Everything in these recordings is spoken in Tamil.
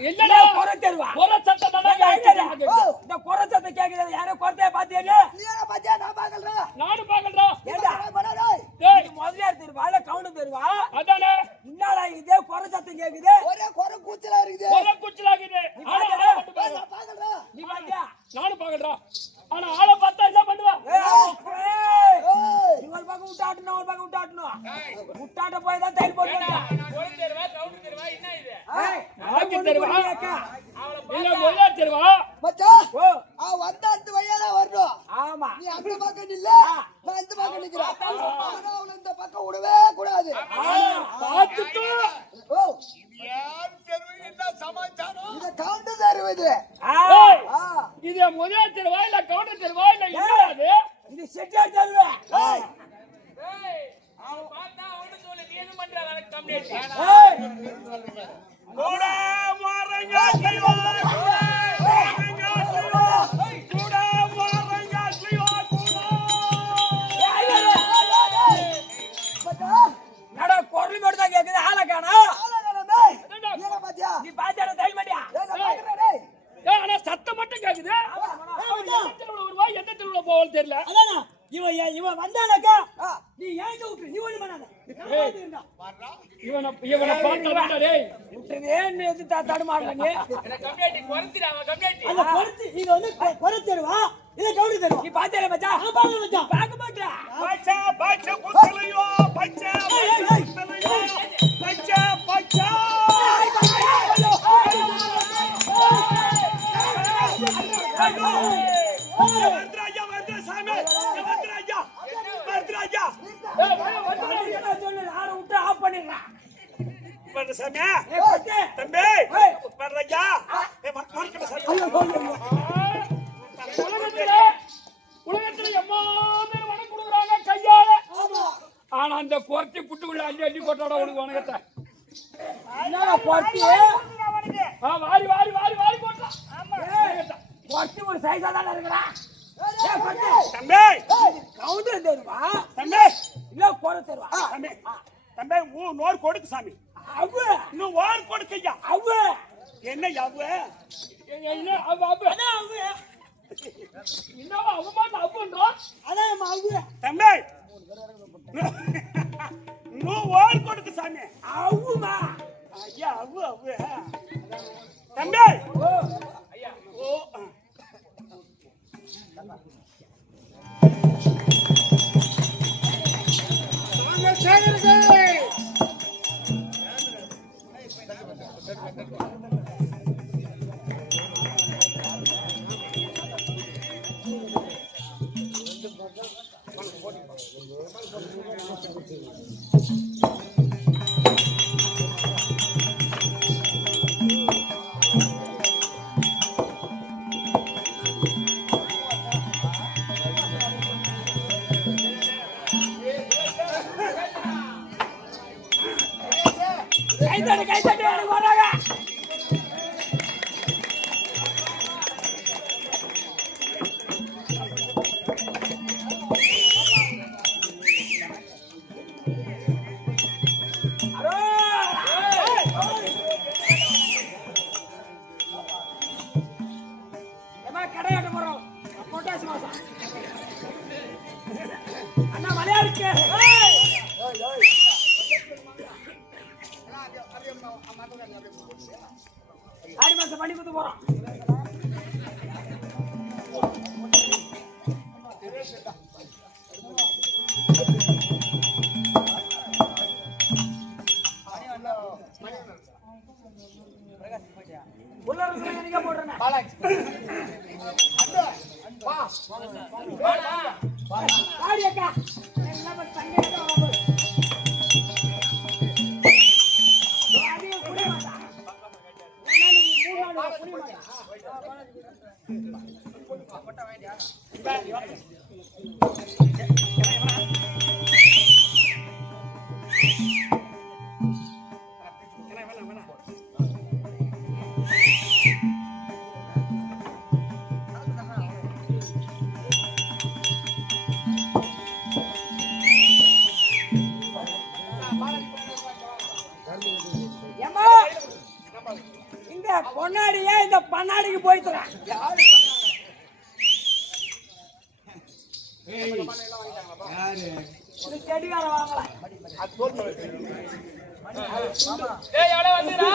இல்லடா குறை தருவா குறை சத்தம் தான இந்த குறை சத்தம் கேக்குது யாரோ குறைதே பாத்தியா நீ என்ன பாத்தியா நான் பாக்கறேன் நானும் பாக்கறேன் ஏண்டா டேய் இது முதலியார் தருவா இல்ல கவுண்டர் தருவா அதானே என்னடா இதே குறை சத்தம் கேக்குது ஒரே குறை கூச்சலா இருக்குது குறை கூச்சலா இருக்குது நான் பாக்கறேன் நீ பாத்தியா நானும் பாக்கறேன் ஆனா ஆளை பார்த்தா என்ன பண்ணுவா இவன் பக்கம் விட்டாட்டணும் அவன் பக்கம் விட்டாட்டணும் விட்டாட்ட போய் தான் தைல் போட்டுடா குறை தருவா கவுண்டர் தருவா என்ன இது ஆக்கி தருவா இல்ல மொய்யா தருவா மச்சான் ஆ வந்த அந்த வழியால வரணும் ஆமா நீ அந்த பக்கம் இல்ல நான் இந்த பக்கம் நிக்கிறேன் ஆனா அவள இந்த பக்கம் விடவே கூடாது பாத்துட்டு ஓ யார் தருவா என்ன சமாச்சாரம் இது கவுண்டர் தருவது இது மொய்யா தருவா இல்ல கவுண்டர் தருவா இல்ல என்னது இது செட்டியார் தருவே ஏய் அவன் பார்த்தா அவனு சொல்லு நீ என்ன பண்ற எனக்கு கம்ப்ளீட் கோடா மாரங்க ஸ்ரீவா கோடா மாரங்க ஸ்ரீவா நட குரல் மட்டும் தான் கேக்குது ஆளை காணா நீ பாத்தியா நீ பாத்தியா தைல் மாட்டியா ஆனா சத்தம் மட்டும் கேக்குது ஒரு வாய் எந்த தெருவுல போவான்னு தெரியல அதானா இவன் வந்தானக்கா நீ ஏங்க விட்டு நீ ஒண்ணு பண்ணாத இவனை பார்த்தா டேய் விட்டுறே நீ எது தடுமாறல நீ எனக்கு கம்ப்ளீட் குறந்திரா அவன் கம்ப்ளீட் அந்த குறத்தி இது வந்து குறத்திடுவா இத கவுடி தருவா நீ பாத்தியா மச்சான் பாக்க மச்சான் பாக்க மாட்டா பச்சா பச்சா புத்தலையோ பச்சா புத்தலையோ பச்சா பச்சா மந்திராஜா மந்திர சாமி மந்திராஜா மந்திராஜா என்ன சொன்ன ஆற விட்டு ஆஃப் பண்ணிடுறா மந்திர சாமி பச்சே தம்பி மந்திராஜா மந்திர சாமி உலகத்துல எம்மாமே வணக்கம் கொடுக்குறாங்க கையால ஆனா அந்த குறைச்சி புட்டுக்குள்ள அள்ளி அள்ளி கொட்டாட உனக்கு வணக்கத்தை என்னடா குறத்தி வாரி வாரி வாரி வாரி போட்டா குறத்தி ஒரு சைஸா தான் இருக்கறா தம்பி கவுண்டர் தருவா தம்பி இல்ல குறை தருவா தம்பி தம்பி நோர் கொடுக்கு சாமி அவ்வு இன்னும் வார் கொடுக்கையா அவ்வு என்ன அவ்வு என்ன அவ்வு அவ்வு அவ்வு என்னவா அவ மாட்ட அவ்வுன்றோம் அதான் அவ்வு தம்பி இன்னும் வார் கொடுக்கு சாமி அவ்வுமா ஐயா அவ்வு அவ்வு தம்பி ஐயா ஓ கைத்தட்டு எனக்கு வராங்க கடை கட்ட போறோம் பொட்டாசி மாசம் அண்ணா மலையாளிக்கு ஆடி மாசம் பண்ணி கொடுத்து போறோம் உள்ள நீங்க போடுறேன் ஆடி அக்கா எல்லாம் தங்க இன்னைக்கு போயிட்டுறேன். இது செடிகார வாங்கல. ஏய் எவ்வளவு வந்துடா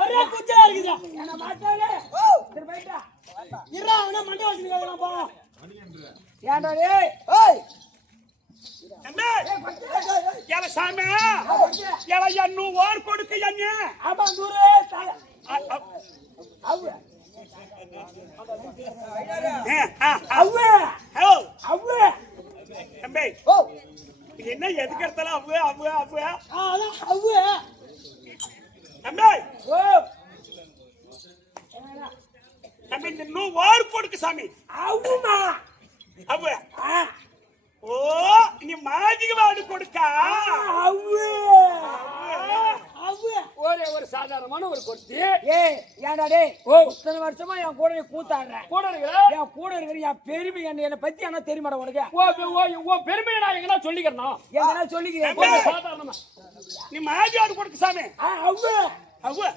ஒரே குச்சலா இருக்குதா? என்ன மாட்டாளே? சரி போயிட்டா. இருடா அவன மண்டை வச்சிருக்காங்க போ. ஏன்டா டேய்? ஏய். அம்மே. ஏல சாமி. ஏல என்னு ஓர் கொடுக்க என்னு. ஆமா நூறு தல. அவ்வு. அவ்வு. அவ்வு. அம்மே. ஓ. என்ன எதுக்கு எடுத்தாலும் அவ்வு அவ்வு அவ்வு. அதான் அவ்வு. அம்மே. ஓ. அம்மே இன்னும் ஓர் கொடுக்க சாமி. அவ்வுமா. அவ்வு. ஓ நீ மாதிக்கு வாடு கொடுக்க. அவ்வு. அவ்வு. ஒரே ஒரு சாதாரணமான ஒரு கொத்தி. ஏய் ஏன்டா டேய்? ஓ இத்தனை வருஷமா என் கூட நீ கூத்தாடுற. கூட இருக்கிற என் கூட இருக்கிற என் பெருமை என்னை பத்தி என்ன தெரியுமாடா உனக்கு? ஓ பெருமையை நான் எங்கன்னா சொல்லிக்கிறேன். எங்கன்னா சொல்லிக்கிறேன். சாதாரணமா நீ மாதி வாடு கொடுக்க சாமி. அவ்வு. அவ்வு.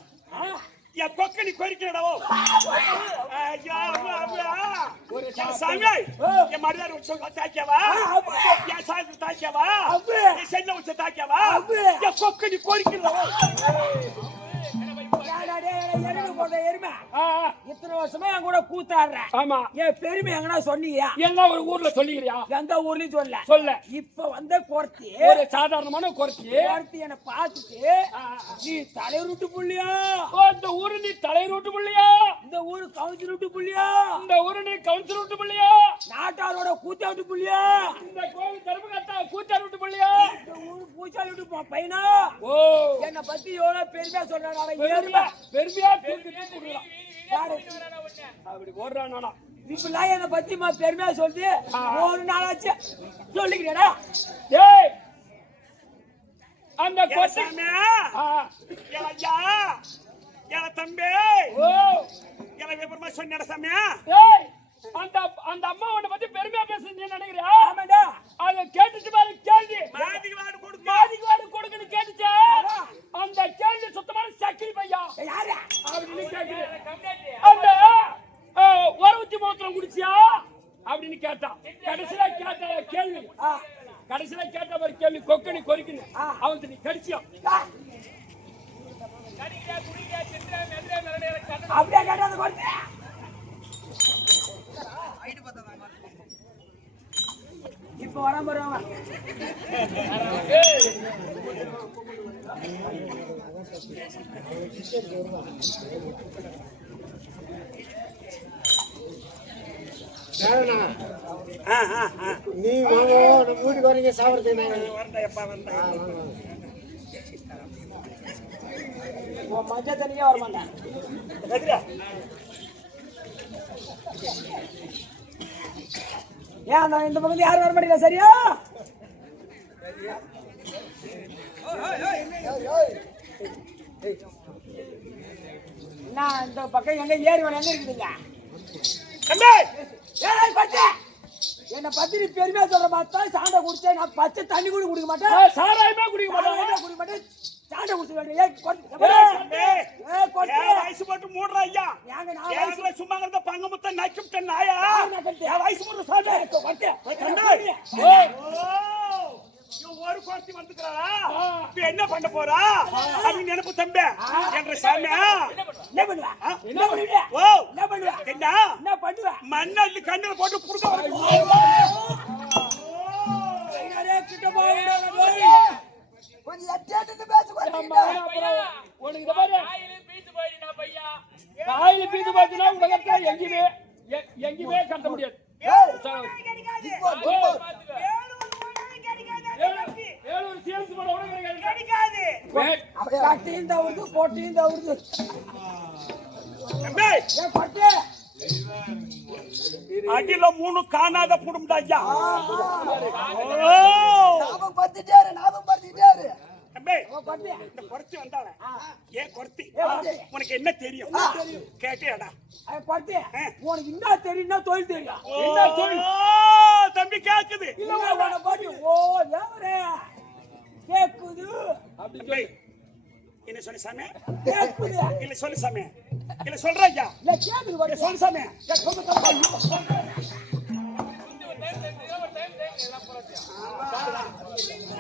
என் கொக்க நீ கொறிக்கிறடவோ. ஐயா அவ்வு அவ்வு. ஒரு சாமி என் மரியாதை உச்ச தாக்கியவா. என் சாதி தாக்கியவா. நீ செல்ல உச்ச தாக்கியவா. என் கொக்க நீ கொறிக்கிறடவோ. எருமை இத்தனை வருஷமா என் கூட கூத்தாடுற. ஆமா என் பெருமை எங்கன்னா சொன்னீங்க? எங்க ஒரு ஊர்ல சொல்லிக்கிறியா? எந்த ஊர்லயும் சொல்ல. சொல்ல. இப்ப வந்த குறத்தி ஒரு சாதாரணமான குறத்தி என்ன பார்த்துட்டு நீ தலைருட்டு புள்ளியா? இந்த ஊரு நீ தலைரூட்டு புள்ளியா? இந்த ஊரு கவுன்சில் விட்டு புள்ளியா? இந்த ஊரு நீ கவுன்சில் விட்டு புள்ளியா? நாட்டாரோட கூத்தா விட்டு புள்ளியா? இந்த கோவில் தர்மகர்த்தா கூத்தார் விட்டு புள்ளியா? இந்த ஊரு பூச்சாலி விட்டு பையனா? ஓ என்னை பத்தி எவ்வளவு பெருமையா சொல்றாங்க. பெருமையா அப்படி ஓடுறானா? இப்பெல்லாம் என்னை பத்தி பெருமையா சொல்லி ஒரு நாளாச்சு சொல்லிக்கிறேடா. ஏய் அந்த கொசாமே ஐயா ஏல தம்பி. ஓ ஏல விபரமா சொன்னடா சாமி. ஏய் அந்த அந்த அம்மா உன்னை பத்தி பெருமையா பேசுற நீ நினைக்கிறியா? ஆமாடா. அத கேட்டுச்சு பாரு கேள்வி. மாதிக்கு வாடு கொடுக்க. மாதிக்கு வாடு கொடுக்கன்னு கேட்டுச்சு. அந்த கேள்வி சுத்தமான சக்கிலி பையா. யாரு அப்படின்னு கேக்குது. அந்த ஒருத்தி மூத்திரம் குடிச்சியா அப்படின்னு கேட்டான். கடைசியில கேட்ட கேள்வி. கடைசியில கேட்ட ஒரு கேள்வி கொக்கனி கொறிக்கணும். அவன் நீ கடிச்சியா? அப்படியே கேட்டாத கொடுத்து இப்ப வர வருவாங்க. நீ மூடி வரீங்க சாப்பிடுறது மஞ்ச தண்ணியே வர மாட்டேன். ஏன் அந்த இந்த பக்கத்து யாரும் வர மாட்டேங்க? சரியா நான் இந்த பக்கம் எங்க ஏறி வர எங்க இருக்குதுங்க? என்ன பத்தி நீ பெருமையா சொல்ற பார்த்தா சாண்டை குடிச்சேன். நான் பச்சை தண்ணி கூட குடிக்க மாட்டேன். சாராயமே குடிக்க மாட்டேன். குடிக்க மாட்டேன். சாண்டை குடிச்சு வயசு போட்டு மூடுற ஐயா. சும்மா இருந்த பங்கு முத்த நக்கிட்ட நாயா. வயசு மூடுற சாண்டை ஒரு கோர்த்தி வந்துக்கிறாரா? என்ன பண்ண போறா அப்படின்னு நினைப்பு தம்பி என்ற சாமி. என்ன பண்ணுவா? என்ன பண்ணுவா? ஓ என்ன பண்ணுவா? என்ன பண்ணுவா? மண்ணள்ளி கண்ணுல போட்டு புடுங்க. கொஞ்சம் எட்டேட்டு பேச உனக்கு இந்த மாதிரி காயில பீத்து போச்சுன்னா உலகத்தை எங்கேயுமே கட்ட முடியாது. அடியில 3 காணாத புடும்டா ஐயா. ஞாபகம் படுத்திட்டாரு. இந்த குறத்தி வந்தானே ஏன் குறத்தி உனக்கு என்ன தெரியும் கேட்டியாடா? உனக்கு என்ன தெரியும்? தொழில் தெரியும்? தம்பி கேக்குது. கேக்குது அப்படி சொல்லு. என்ன சொல்லு சாமி? கேக்குது இல்ல சொல்லு சாமி. இல்ல சொல்றேன் ஐயா. இல்ல கேக்குது இல்ல சொல்லு சாமி.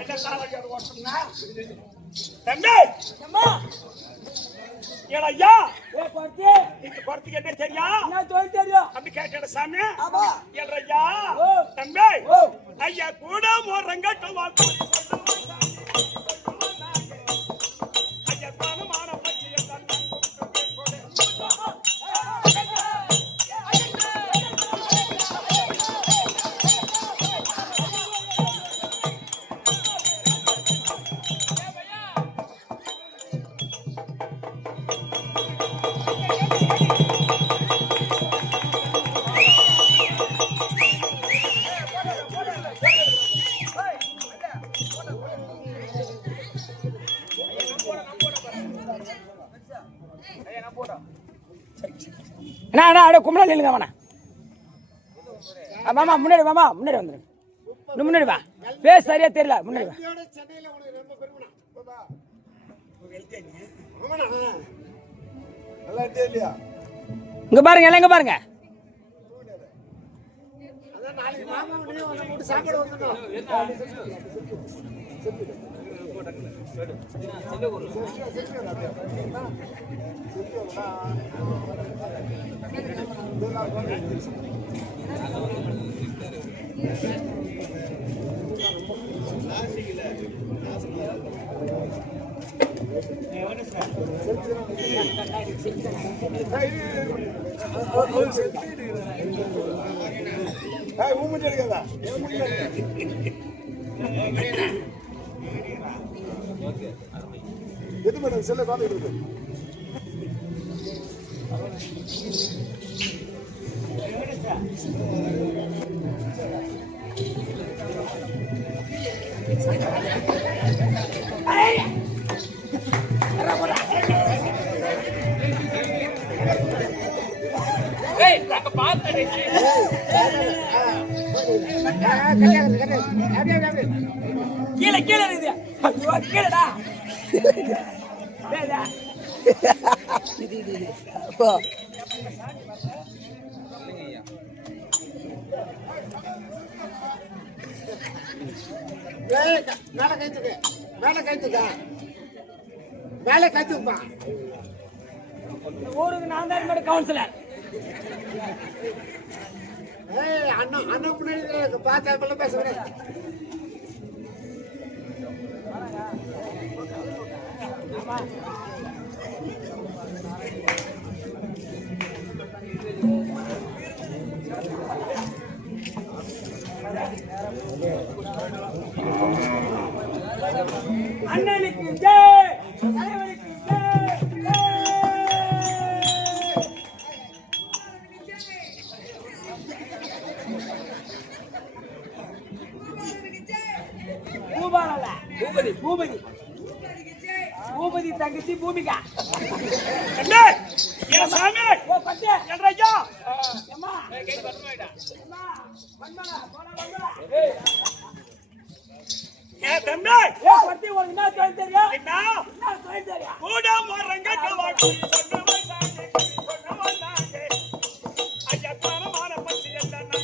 என்ன சாவடியோட ஓட்டணும்னா? தம்பி அம்மா ஏன் ஐயா ஏ பத்தி இந்த குறத்துக்கு என்ன தெரியும்? என்ன தொழில் தெரியும் அப்படி கேட்டேன் சாமி. ஆமா ஏன் ஐயா ஓ. தம்பி ஓ ஐயா கூட மோரங்கட்டு வாழ்த்து ஐயா பணமான பச்சிய தன்னை அண்ணா அண்ணா அப்படியே கும்பலா நில்லுங்க அவனா மாமா முன்னாடி மாமா முன்னாடி வந்துடு இன்னும் முன்னாடி வா பேச சரியா தெரியல முன்னாடி வா இங்க பாருங்க எல்லாம் இங்க பாருங்க எது மேடம் செல்ல பாத்துக்கிட்டு ஏய் அங்க பாத்துடே. கீழே கீழே இருக்குது ஐயோ கீழடா டேடா அப்பா வேலை கைத்துப்பா ஊருக்கு நான் தான் என்னோட கவுன்சிலர் அண்ணன் அண்ணன் முன்னாடி பார்த்தா பேசுறேன் அண்ணனுக்கு ஜெய் தலைவனுக்கு ஜெய் பூபாலல பூபதி பூபதி பூபதி தங்கச்சி பூமிகா தம்பி ஏன் சாமி ஓ பட்டு ஏன் ஐயா அம்மா ஏய் கை பத்துமாடா. அம்மா வந்தடா போடா ஏன் தம்பி ஏ பட்டு உனக்கு என்ன தொழில் தெரியும் என்ன என்ன தொழில் தெரியும் கூட மரங்கட்டு வாழ்த்து சொன்னவன் தானே சொன்னவன் தானே ஐயா பணமான பச்சிய தன்னை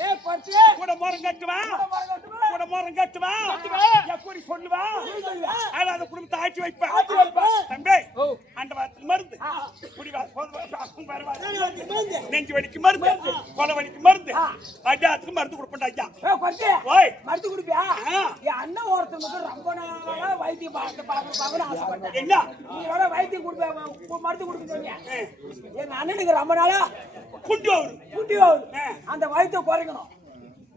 ஏ பட்டு கூட மரம் கட்டுவேன் கூட மரம் கட்டுவேன் எப்படி சொல்லுவேன் ஆனா அந்த குடும்பத்தை ஆட்சி வைப்பேன் தம்பி அந்த வாரத்துக்கு மருந்து நெஞ்சு வலிக்கு மருந்து கொலை வலிக்கு மருந்து அஜாத்துக்கு மருந்து கொடுப்பேன் ஐயா ஏ பட்டு ஓய் மருந்து குடிப்பியா ஆ. என் அண்ணன் ஒருத்தவங்க ரொம்ப நாளா வைத்தியம் பார்க்கணும்னு ஆசைப்பட்டேன் என்ன நீ வேற வைத்தியம் கொடுப்ப மருந்து கொடுப்பீங்க எங்க அண்ணனுக்கு ரொம்ப நாளா குண்டு அவரு குட்டி ஆகுது அந்த வயிற்றை குறைக்கணும்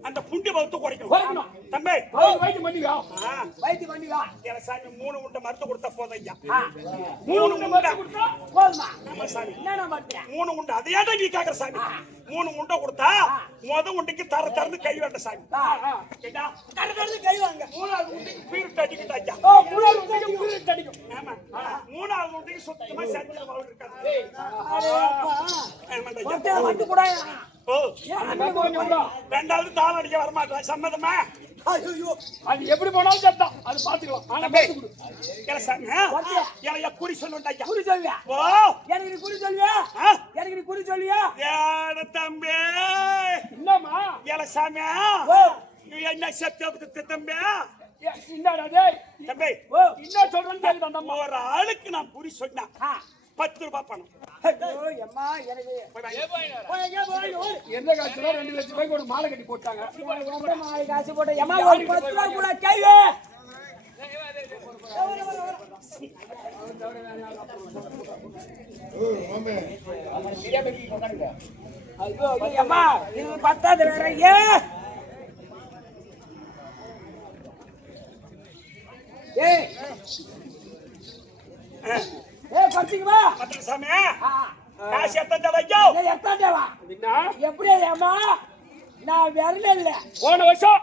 அந்த புண்டி பௌத்து குறைக்கணும் குறைக்கணும். தம்பி வைத்தியம் பண்ணிக்கோ ஆ, வைத்தியம் பண்ணிக்கோ எனக்கு சாமி 3 உண்டை மருந்து கொடுத்தா போதும் ஐயா 3 உண்டை கொடுத்தா போதுமா ஆமா சாமி என்னடா மாத்தியா 3 உண்டை அதையாட நீ கேக்குற சாமி 3 உண்டை கொடுத்தா உண்டைக்கு தரந்து கை வேண்ட சாமி கேட்டா கரெக்டாக கை வாங்க 3வது உண்டைக்கு பீர் அடிக்கிட்டா ஐயா ஓ மூணாவது உண்டைக்கு பீரியட் அடிக்கும் ஆமா 3வது உண்டைக்கு சுத்தமா சேர்த்து பவுல் இருக்காது ஆமாண்டா ஐயா. ஒருத்தே வந்து கூட ஓ கொஞ்சம் 2வது தாளம் அடிக்க வர மாட்டேன் சம்மதமா ஐயோ அது எப்படி போனாலும் சத்தம் அது பாத்துக்கலாம் ஆனா பேசி கொடு ஏல சாமி ஏல குறி சொல்லுண்டா ஐயா குறி சொல்வியா ஓ எனக்கு நீ குறி சொல்வியா ஆ? எனக்கு நீ குறி சொல்வியா ஏட தம்பி என்னம்மா ஏல சாமி ஓ என்ன சத்தியத்துக்கு தம்பி என்னடா டேய் தம்பி ஓ என்ன சொல்றேன்னு கேக்குது அந்த அம்மா ஒரு ஆளுக்கு நான் குறி சொன்னா 10 ரூபாய் பணம் ஐயோ அம்மா எனக்கு போய் எங்க போய் என்ன காசுல 2 லட்சம் ரூபாய்க்கு ஒரு மாலை கட்டி போட்டாங்க ரொம்ப மாலை காசு போட்ட அம்மா ஒரு 10 ரூபாய் கூட கைவே ஐயோ அம்மா இது பத்தாது வேற ஏ ஏய் ஏய் பத்திக்குமா பத்திர சாமி காசு எத்தனை வைக்கோ எத்தாண்டேவா எப்படி அம்மா நான் விரல இல்ல போன வருஷம்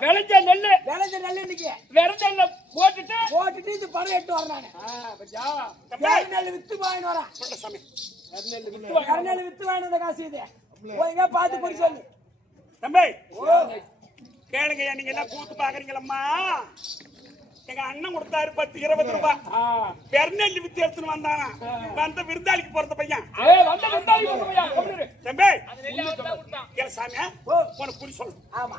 விளைஞ்ச நெல்லு இன்னைக்கு விரதல்ல போட்டுட்டு இது பணம் எட்டு வரேன் நானு நெல் வித்து வாங்கிட்டு வரேன் பத்திர சாமி நெல் வித்து வாங்கிட்டு வந்த காசு இது போய்ங்க பார்த்து குறி சொல்லு தம்பி கேளுங்க நீங்க எல்லாம் கூத்து பாக்குறீங்களம்மா எங்க அண்ணன் கொடுத்தாரு 10-20 ரூபாய் பெருநெல்லி வித்து எடுத்துன்னு வந்தானா வந்த விருந்தாளிக்கு பிறந்த பையன் தம்பி ஏன் சாமி உனக்கு குறி சொல்லு ஆமா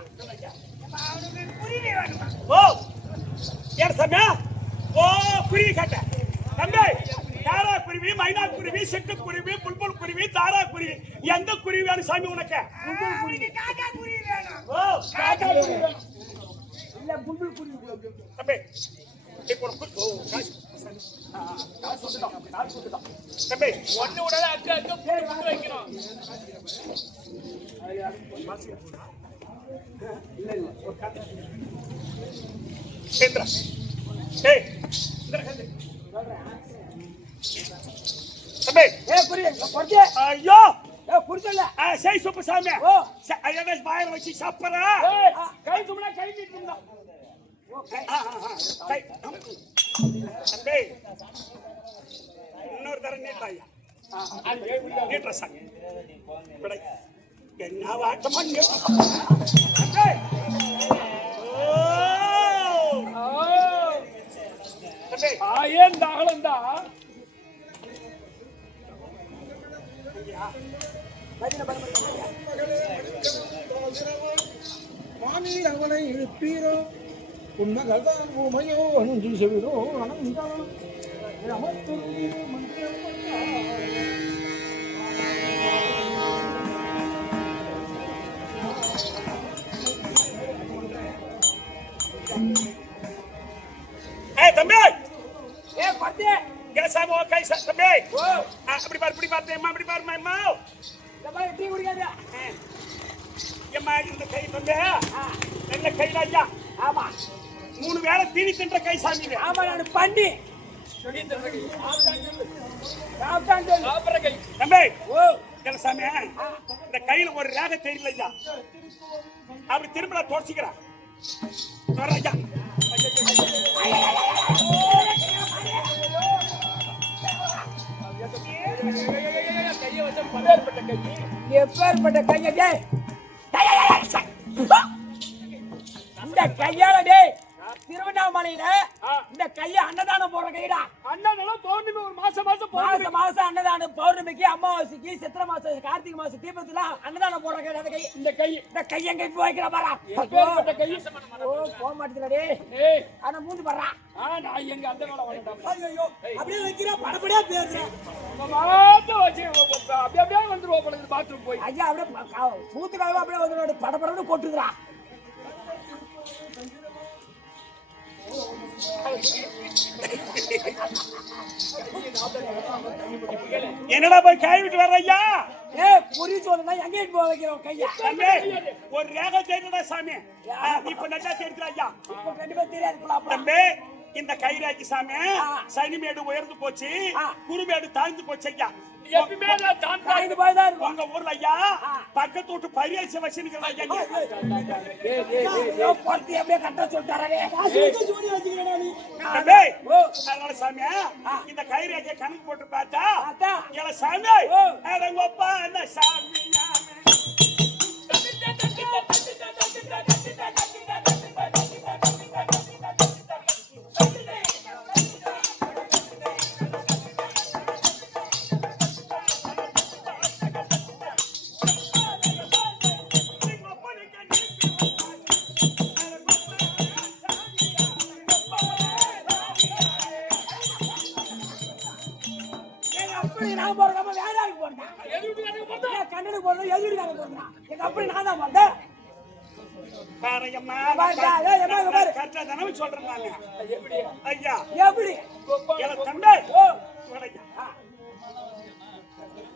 ஓ ஏன் சாமி ஓ குருவி கேட்ட தம்பி தாரா குருவி மைனா குருவி சிட்டு குருவி புல்புல் குருவி தாரா குருவி எந்த குருவி வேணும் சாமி உனக்கு காக்கா குருவி வேணும் ஓ காக்கா குருவி வேணும் இல்ல புல்புல் குருவி தம்பி இப்போ தம்பி ஒண்ணு விடாத அக்கு போட்டு வைக்கணும் கேந்திரா ஏய் தம்பி குறி பொறுத்தே ஐயோ குறி சொல்ல சை சுப்பு சாமி ஓ ஐயா வாயில வச்சு சாப்பிடுறா கை சும்மா கை நீட்டுங்க தம்பி இன்னொரு தரம் நீட்டாயா நீட்டுற சாமி என்ன வாட்டமா தம்பி ஏன் தாகலந்தா மாமி அவனை இழுப்பீரோ உண்மைகள்தான் உமையோ அன்று செவிரோ அனந்தான் தம்பி பொறுத்தே சாமி கை தம்பி ஓ அப்படி பாரு அப்படி பாருமா இந்த மாதிரி டீ குடிக்காத எம்மா இந்த கை தம்பி நல்ல கையில ஐயா ஆமா 3 வேளை தீனி தின்ற கை சாமி ஆமா நான் பண்ணி சாப்பிடுற கை தம்பி ஓ சாமி இந்த கையில ஒரு ரேகை தெரியல ஐயா அப்படி திரும்ப தொடச்சிக்கிறான் ஐயா கையை வச்ச பல்வேறுபட்ட கை எப்பேற்பட்ட கையை டேய் இந்த கையால டேய் திருவண்ணாமலையில இந்த கைய அன்னதானம் போடுற கைடா அண்ணனும் பௌர்ணமி ஒரு மாசம் மாசம் அன்னதானம் பௌர்ணமிக்கு அமாவாசைக்கு சித்திரை மாசம் கார்த்திகை மாசம் தீபத்துல அன்னதானம் போடுற கைடா அந்த கை இந்த கை எங்க இப்ப வைக்கிற பாரா எப்பேற்பட்ட கை ஓ போக மாட்டேங்குதுடா டேய் ஏய் ஆனா மூந்து படுறா நான் எங்க அந்த வேலை வரேன்டா ஐயோ அப்படியே வைக்கிற படபடியா பேசுற மாத்த வச்சு அப்படியே வந்துருவோம் போல பாத்ரூம் போய் ஐயா அப்படியே பூத்துக்காக அப்படியே வந்து படபடன்னு கொட்டுதுடா என்னடா போய் கை விட்டு வர ஐயா? புரி சொல்லுனா எங்க போக வைக்கிறோம் கையா? தம்பி, ஒரு ரேகை தெரியுதா சாமி? இப்ப நல்லா தெரியுதா ஐயா? இப்ப ரெண்டு பேரும் தெரியாது புலாப்பா. தம்பி, இந்த கைராக்கி சாமி சனிமேடு உயர்ந்து போச்சு, குருமேடு தாழ்ந்து போச்சு ஐயா. எப்பவுமே நான் தான் தாய்ந்து போய்தான் இருக்கும். உங்க ஊர்ல ஐயா பக்கத்து வீட்டு பரியாசி வசனிகள் ஐயா. பொறுத்து எப்படியே கட்ட சொல்லிட்டாரே. தம்பி, அதனால சாமி இந்த கைராக்கிய கணக்கு போட்டு பார்த்தா இல்ல சாமி அடங்கப்பா அந்த சாமி நான் போறதாம வேற யாருக்கு போறேன்? கண்ணனுக்கு போறேன், எதிர்காரங்க போறேன். எங்க அப்படி நான் தான் போறேன். பாருங்கம்மா, பாரு. கரெக்டா தானே சொல்றேன் நானு. ஐயா எப்படி? எனக்கு தம்பி வணக்கம்.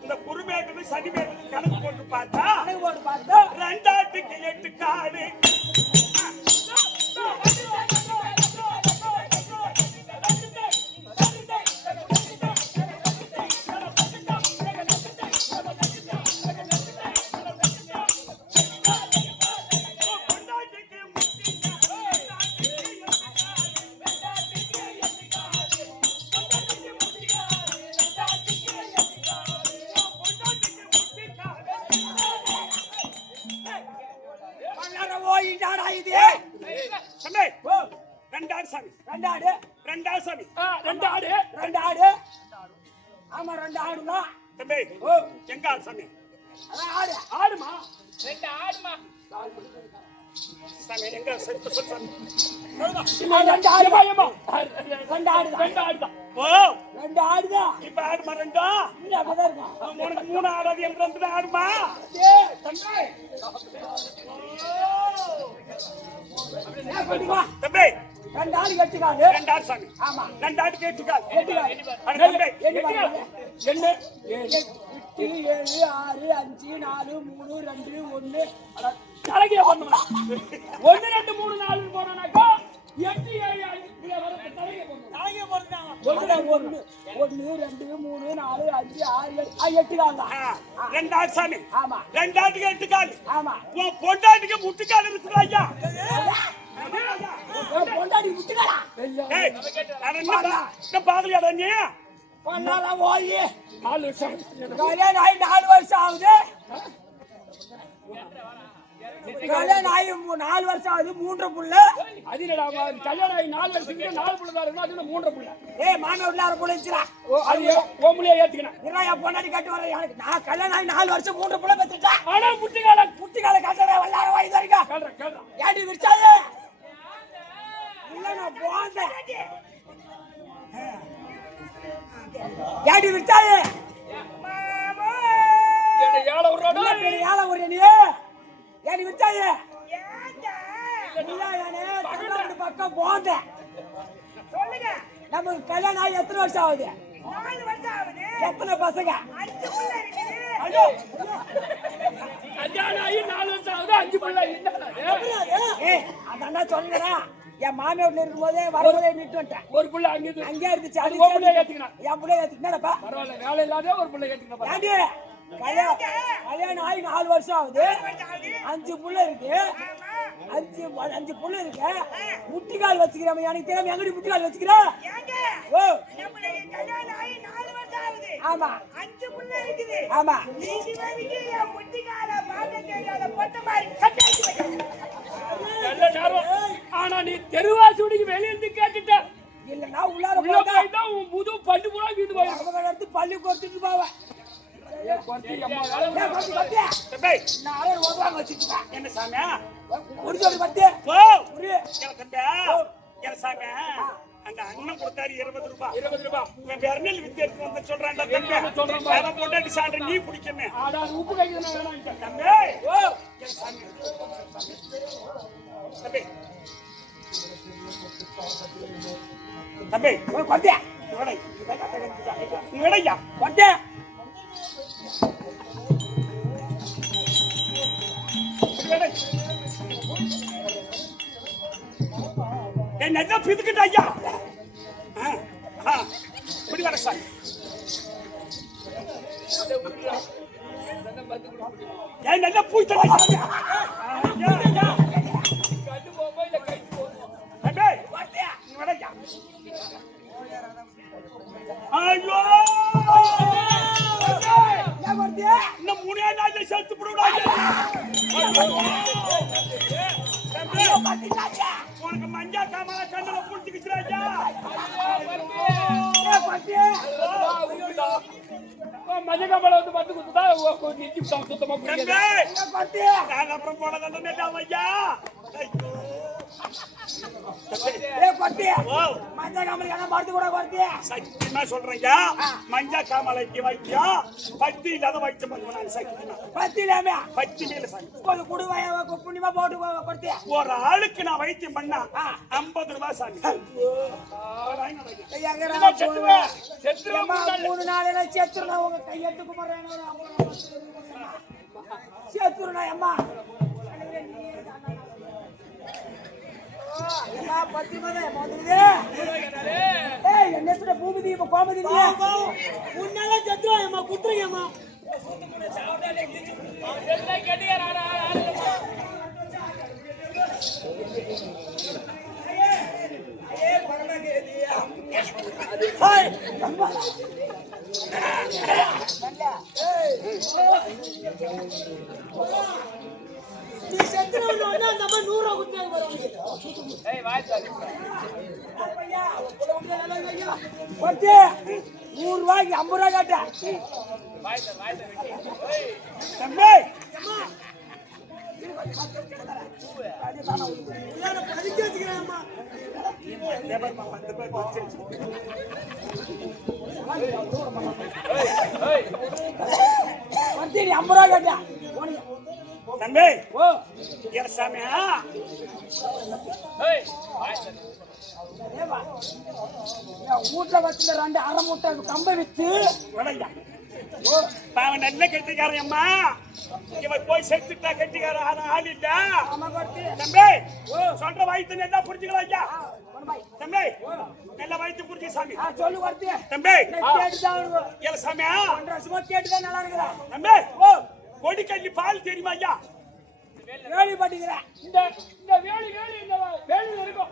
இந்த குருமேட்டு சனிமேட்டு கணக்கு போட்டு பார்த்தா கணக்கு போட்டு பார்த்தா 2 ஆட்டுக்கு 8 காடு. தம்பி, 2 ஆடு சாமி. 2 ஆடு. 2 ஆடு சாமி. 2 ஆடு. 2 ஆடு. ஆமா 2 ஆடுமா. தம்பி, எங்க ஆடு சாமி? அதான் ஆடு. ஆடுமா? 2 ஆடுமா? சாமி எங்க செத்து சாமி? 2 ஆடுமா. 2 ஆடு. 2 ஆடுதான். ஓ 2 ஆடுதான். இப்ப ஆடுமா 2? இல்ல அப்படிதான் இருக்கும். உனக்கு 3 ஆடாது எங்க 2 ஆடுமா? தம்பி. தம்பி, 2 ஆடு கட்டுக்காடு. 2 ஆடு சாமி. ஆமா. 2 ஆடு கேட்டுக்கால். கட்டுக்காடு. தம்பி, எண்ணி பாருங்க. என்ன? 8, 7, 6, 5, 4, 3, 2, 1. தலைக்கே போடணும்டா. 1 2 3 4 போறானாக்கா 8 7 5 வரது தலைக்கே போடணும். தலைக்கே போடுறாங்க. 1 2 3 4 5 6 7 8 கால் தான். 2 ஆடு சாமி. ஆமா. 2 ஆட்டுக்கு 8 கால். ஆமா. உன் பொண்டாட்டிக்கு முட்டுக்கால் இருக்குதா ஐயா? பொண்டாடி முட்டுக்காடா. ஏய், நான் என்ன பாக்கலையாடா நீ? பண்ணால ஓடி 4 வருஷம். கல்யாணம் ஆகி 4 வருஷம் ஆகுது. கல்யாணம் ஆகி 4 வருஷம் ஆகுது. 3 புள்ள. அது என்னடா கல்யாணம் ஆகி 4 வருஷத்துக்கு 4 புள்ள தான் இருக்கு. அது 3 புள்ள. ஏய் மாமா உள்ளார புள்ளைச்சுடா. அது ஓமுலையே ஏத்துக்கணும். இறையா பொண்டாடி கட்டி வர எனக்கு நான் கல்யாணம் ஆகி 4 வருஷம் 3 புள்ள பெத்துட்டா. ஆனா முட்டிகால முட்டிகால கட்டட வல்லார வாய் தரிக்கா. கேள்றா. ஏடி விச்சாதே. இல்ல நான் போந்தேன். ஏடி விச்சாதே. என்ன ஏள உறடா? ஏல ஒரு நீ. ஏடி விச்சாதே. ஏண்டா? இல்ல நானே தமிழ்நாடு பக்கம் போந்தேன். சொல்லுங்க. நமக்கு கல்யாணம் ஆகி எத்தனை வருஷம் ஆகுது? 4 வருஷம் ஆகுது. எத்தனை பசங்க? 5 புள்ள இருக்குது. ஐயோ. கல்யாணம் ஆகி 4 வருஷம் ஆகுது. 5 புள்ள என்னடா? ஏய் அதான் சொல்றேன். என் மாமியார் இருக்கும்போதே வரும்போதே நிட்டு வந்துட்டேன். ஒரு புள்ள அங்கே இருந்துச்சு. அது ஓமுலையே ஏத்துக்கணும். என் புள்ள ஏத்துக்கினப்பா. பரவாயில்ல. வேலை இல்லாத ஒரு புள்ள ஏத்துக்கணும். ஏண்டி கல்யாணம் ஆகி 4 வருஷம் ஆகுது. 5 புள்ள இருக்கு. 5 புள்ள இருக்கு. முட்டிகால் வச்சுக்கிறேன். எனக்கு தெரியாம எங்கடி முட்டிகால் வச்சுக்கிற? ஓ கல்யாணம் ஆகி 4 வருஷம் ஆகுது. ஆமா 5 புள்ள இருக்குது. ஆமா நீங்க வரைக்கும் என் முட்டிகால பார்க்க தெரியாத பொட்ட மாதிரி கட்டாச்சு வைக்கிறேன். நல்ல நேரம். ஆனா நீ தெருவாசுடிக்கு வெளிய இருந்து கேட்டுட்ட. இல்ல நான் உள்ளார உள்ள போய்தான் உன் புது பல்லு பூரா வீடு போய் அவங்க எடுத்து பள்ளி கொடுத்துட்டு போவேன். கொட்டி அம்மா வேலை. தம்பி, நாளே ஓடுவாங்க வச்சுட்டா. என்ன சாமியா? ஒரு சொல்லி பத்தி ஓ ஒரு தம்பியா, என்ன சாமியா? அந்த அண்ணன் கொடுத்தாரு 20 ரூபாய். 20 ரூபாய். இவன் வெர்னல் வித்து எடுத்து வந்து சொல்றான்டா தம்பி. அவன் பொண்டாட்டி சாப்பிட்டு நீ குடிக்கமே. ஆடா உப்பு கைக்கு நான் வேணாம். தம்பி, ஓ என்ன சாமி? தம்பி தம்பி கொண்டே இவனை இவனையா கொண்டே என்ன பிதுக்கிட்ட ஐயா இப்படி வர சார் ஏன் நல்லா பூ தண்ணி ஐயோ இன்னும் 3 நாள்ல செத்து போடுவாங்க உனக்கு மஞ்சா காமலா கண்ணுல புடிச்சுக்கிச்சுறாங்க மஞ்சக்காமல வந்து பத்து குத்துதா நிச்சி சுத்தமா நான் அப்புறம் போனதான் நேட்டா ஐயா சத்தியமா சொல்றேன் மஞ்சா காமலைக்கு வைத்தியம் பத்தி இல்லாத வைத்தியம் பண்ணுவாங்க சத்தியமா பத்தி மேல ஒரு ஆளுக்கு நான் வைத்தியம் பண்ணா 50 ரூபாய் சாமி மூணு நாளையில செத்துருனா உங்க கையெழுத்து கும்பிடுறேன் செத்துருனா அம்மா என்ன பூமி தீப கோமதி உன்னால செத்துவாயம்மா குத்துறீங்கம்மா நீ செத்துறவங்க நம்ம 100 ரூபா கொடுத்தாங்க பத்து 100 ரூபாய்க்கு 50 ரூபாய் காட்ட தம்பி பத்து 50 ரூபாய் காட்ட தம்பி ஓ சாமியா வீட்டுல வச்சுல 2 அரை மூட்டை கம்பை வித்து அவன் நல்ல கெட்டிக்காரன் அம்மா இவன் போய் செத்துட்டா கெட்டிக்காரன் ஆள் இல்ல தம்பி சொல்ற வயிற்று என்ன புரிஞ்சுக்கலாம் ஐயா தம்பி நல்ல வயிற்று புரிஞ்சு சாமி சொல்லு வருது தம்பி சாமியா கேட்டுதான் நல்லா இருக்கிறா தம்பி கொடி கல்லி பால் தெரியுமா ஐயா வேலி படிக்கிறேன் இந்த வேலி இந்த வேலியில இருக்கும்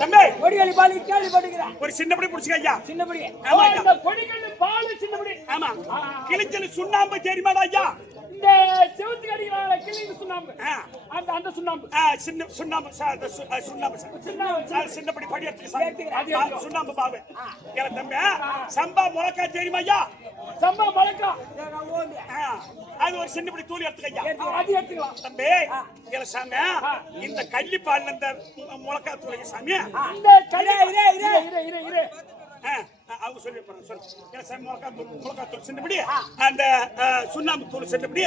தம்பி கொடிகளி பால் கேள்வி படிக்கிறேன் ஒரு சின்னபடி புடிச்சுக்க ஐயா சின்னபடி ஆமா இந்த கொடிக்கல்லு பால் சின்னபடி ஆமா கிழிச்சல் சுண்ணாம்பு தெரியுமாடா ஐயா இந்த செவுத்துக்கு அடிக்கிறாங்க கிளிக்கு சுண்ணாம்பு அந்த சுண்ணாம்பு சின்ன சுண்ணாம்பு சுண்ணாம்பு சின்னபடி படி எடுத்து சுண்ணாம்பு பாவு ஏல தம்பி சம்பா முளக்கா தெரியுமா ஐயா சம்பா முளக்கா அது ஒரு சின்னபடி தூள் எடுத்துக்க ஐயா அது எடுத்துக்கலாம் தம்பி ஏல சாமி இந்த கள்ளி பால்ல இந்த முளக்கா தூள் சாமி இந்த கள்ளி இரு அவங்க சொல்லி முளக்கா தூள் சின்னபடி அந்த சுண்ணாம்பு தூள் சின்னபடி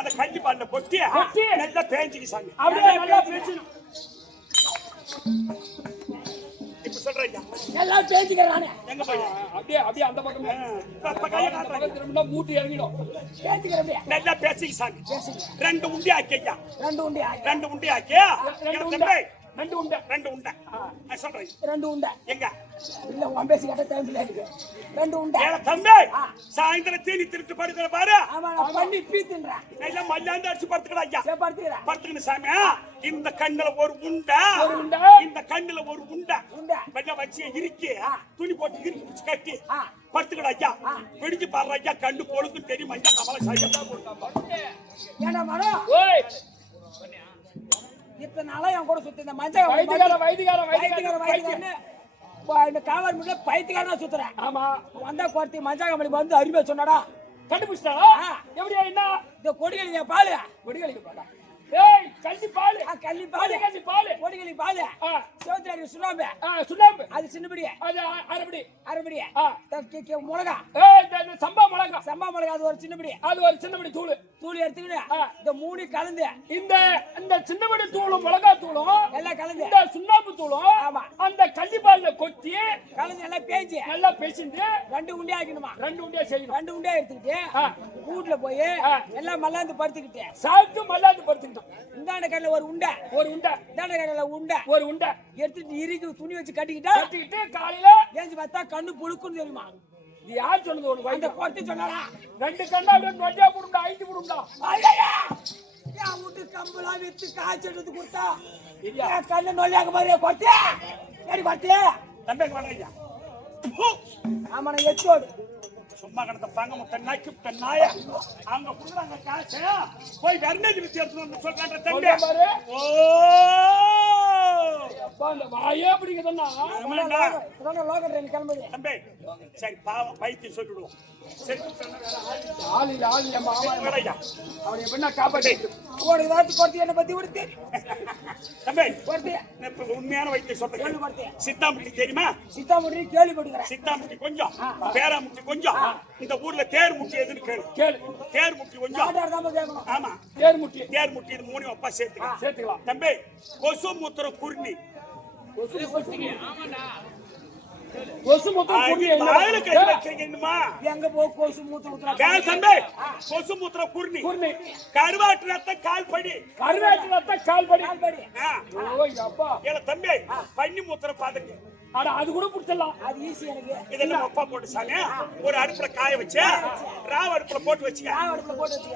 அந்த கள்ளி பால்ல கொட்டி நல்லா பேஞ்சிக்கு சாமி அப்படியே நல்லா பேசணும் இப்ப சொல்றேன் எல்லாம் பேசிக்கிறானே எங்க போய் அப்படியே அந்த பக்கம் கையை காட்டுறேன் திரும்ப மூட்டி இறங்கிடும் பேசிக்கிறேன் நல்லா பேசிக்கு சாமி 2 உண்டி ஆக்கியா 2 உண்டி 2 உண்டி ஆக்கியா தம்பி 2 உண்டை 2 உண்டை சொல்றேன் 2 உண்டை எங்க இல்ல உன் பேசி கேட்ட டைம் இல்ல இருக்கு 2 உண்டை ஏல தம்பி சாயந்தரம் தீனி திருட்டு படுக்கிற பாரு ஆமா நான் பண்ணி பீத்துன்றேன் நல்லா மல்லாந்து அடிச்சு படுத்துக்கடா ஐயா படுத்துக்கிறேன் படுத்துக்கணும் சாமி இந்த கண்ணுல ஒரு உண்டை இந்த கண்ணுல ஒரு உண்டை வெள்ள வச்சு இறுக்கி துணி போட்டு இறுக்கி பிடிச்சு கட்டி படுத்துக்கடா ஐயா வெடிச்சு பாடுற ஐயா கண்ணு பொழுது தெரியும் ஐயா கமல சாயம் ஏன்னா மரம் இத்தனை நாளா என் கூட சுத்தி இந்த மஞ்சள் வைத்தியக்காரன் இந்த காவல் முன்ன பைத்தியக்காரனா சுத்துறேன் ஆமா வந்தா கோர்த்தி மஞ்சள் கம்பெனி வந்து அறிவை சொன்னாடா கண்டுபிடிச்சிட்டாரா எப்படியா என்ன இந்த கொடிகளிங்க பாலு கொடிகளுக்கு பாலா ஏய் கள்ளி பால் கள்ளி பால் கள்ளி பால் கொடிகளி பால் செவத்துல சுண்ணாம்பு அது சின்னபடி அது அரைபடி முளகா ஏய் இந்த சம்பா சம்பா முளகா அது ஒரு சின்னபடி அது ஒரு சின்னபடி தூள் தூள் எடுத்துக்கிட்டு இந்த மூணு கலந்து இந்த இந்த சின்னபடி தூளும் மிளகா தூளும் எல்லாம் கலந்து இந்த சுண்ணாம்பு தூளும் ஆமா அந்த கள்ளிப்பால்ல கொத்தி கலந்து எல்லாம் பேஞ்சு நல்லா பேசிட்டு 2 உண்டியா ஆக்கணுமா 2 உண்டியா செய்யணும் 2 உண்டியா எடுத்துக்கிட்டு வீட்டுல போய் எல்லாம் மல்லாந்து படுத்துக்கிட்டு சாப்பிட்டு மல்லாந்து படுத்துக்கிட்டோம். இந்தாண்ட கையில ஒரு உண்டை இந்தாண்ட கையில ஒரு உண்டை எடுத்துட்டு இறுக்கி துணி வச்சு கட்டிக்கிட்டு காலையில ஏஞ்சி பார்த்தா கண்ணு புழுக்குன்னு தெரியுமா? இது யார் சொன்னது? ஒரு அந்த குறைச்சி சொன்னாரா? 2 கண்ணா அப்படியே நொண்டியா போடும்டா, ஐந்து போடும்டா. என் வீட்டு கம்பெல்லாம் வித்து காய்ச்சி எடுத்து கொடுத்தா என் கண்ணு நொல்லியாக மாதிரி குறைச்சி சரி குறைச்சி தம்பி வணக்கம். ஆமா நான் எச்சோடு சும்மா கடந்த பாங்க முட்டை நாக்கி விட்ட நாய அவங்க குடுறாங்க காசு போய் வெர்னேஜ் வித்து எடுத்து வந்து சொல்றாங்க தம்பி. ஓ அப்பா அந்த வாயே பிடிக்குதுன்னா லோகர் ரெண்டு கிளம்புது தம்பி. சரி பாவம் வைத்தியம் சொல்லிடுவோம். சரி ஆளு நம்ம வேலையா அவனை எப்படின்னா காப்பாற்றி ஒரு ஏதாச்சும் குறைச்சி என்னை பத்தி விடுத்து தம்பி. குறைச்சி இப்ப உண்மையான வைத்தியம் சொல்லு சொல்றேன். குறைச்சி சித்தாமுட்டி தெரியுமா? சித்தாமுடி கேள்விப்பட்டுக்கிறேன். சித்தாமுட்டி கொஞ்சம், பேராமுட்டி கொஞ்சம், இந்த ஊர்ல தேர் முட்டி எதுன்னு கேளு. தேர் முட்டி கொஞ்சம். நாட்டார் தான் கேட்கணும். ஆமா தேர் முட்டி இது மூணு அப்பா சேர்த்துக்கலாம். தம்பி கொசு மூத்திர குர்ணி கொசு மூத்திரம் எங்க போ கொசு மூத்திரம் தம்பி. கொசு மூத்திர குர்ணி கருவாட்டு ரத்த கால்படி அப்பா தம்பி. பன்னி மூத்திர பாத்துக்கு அது கூட புடிச்சிடலாம். அது ஈஸி எனக்கு. இதெல்லாம் அப்பா போட்டு சாமி ஒரு அடுப்புல காய வச்சு ராவ அடுப்புல போட்டு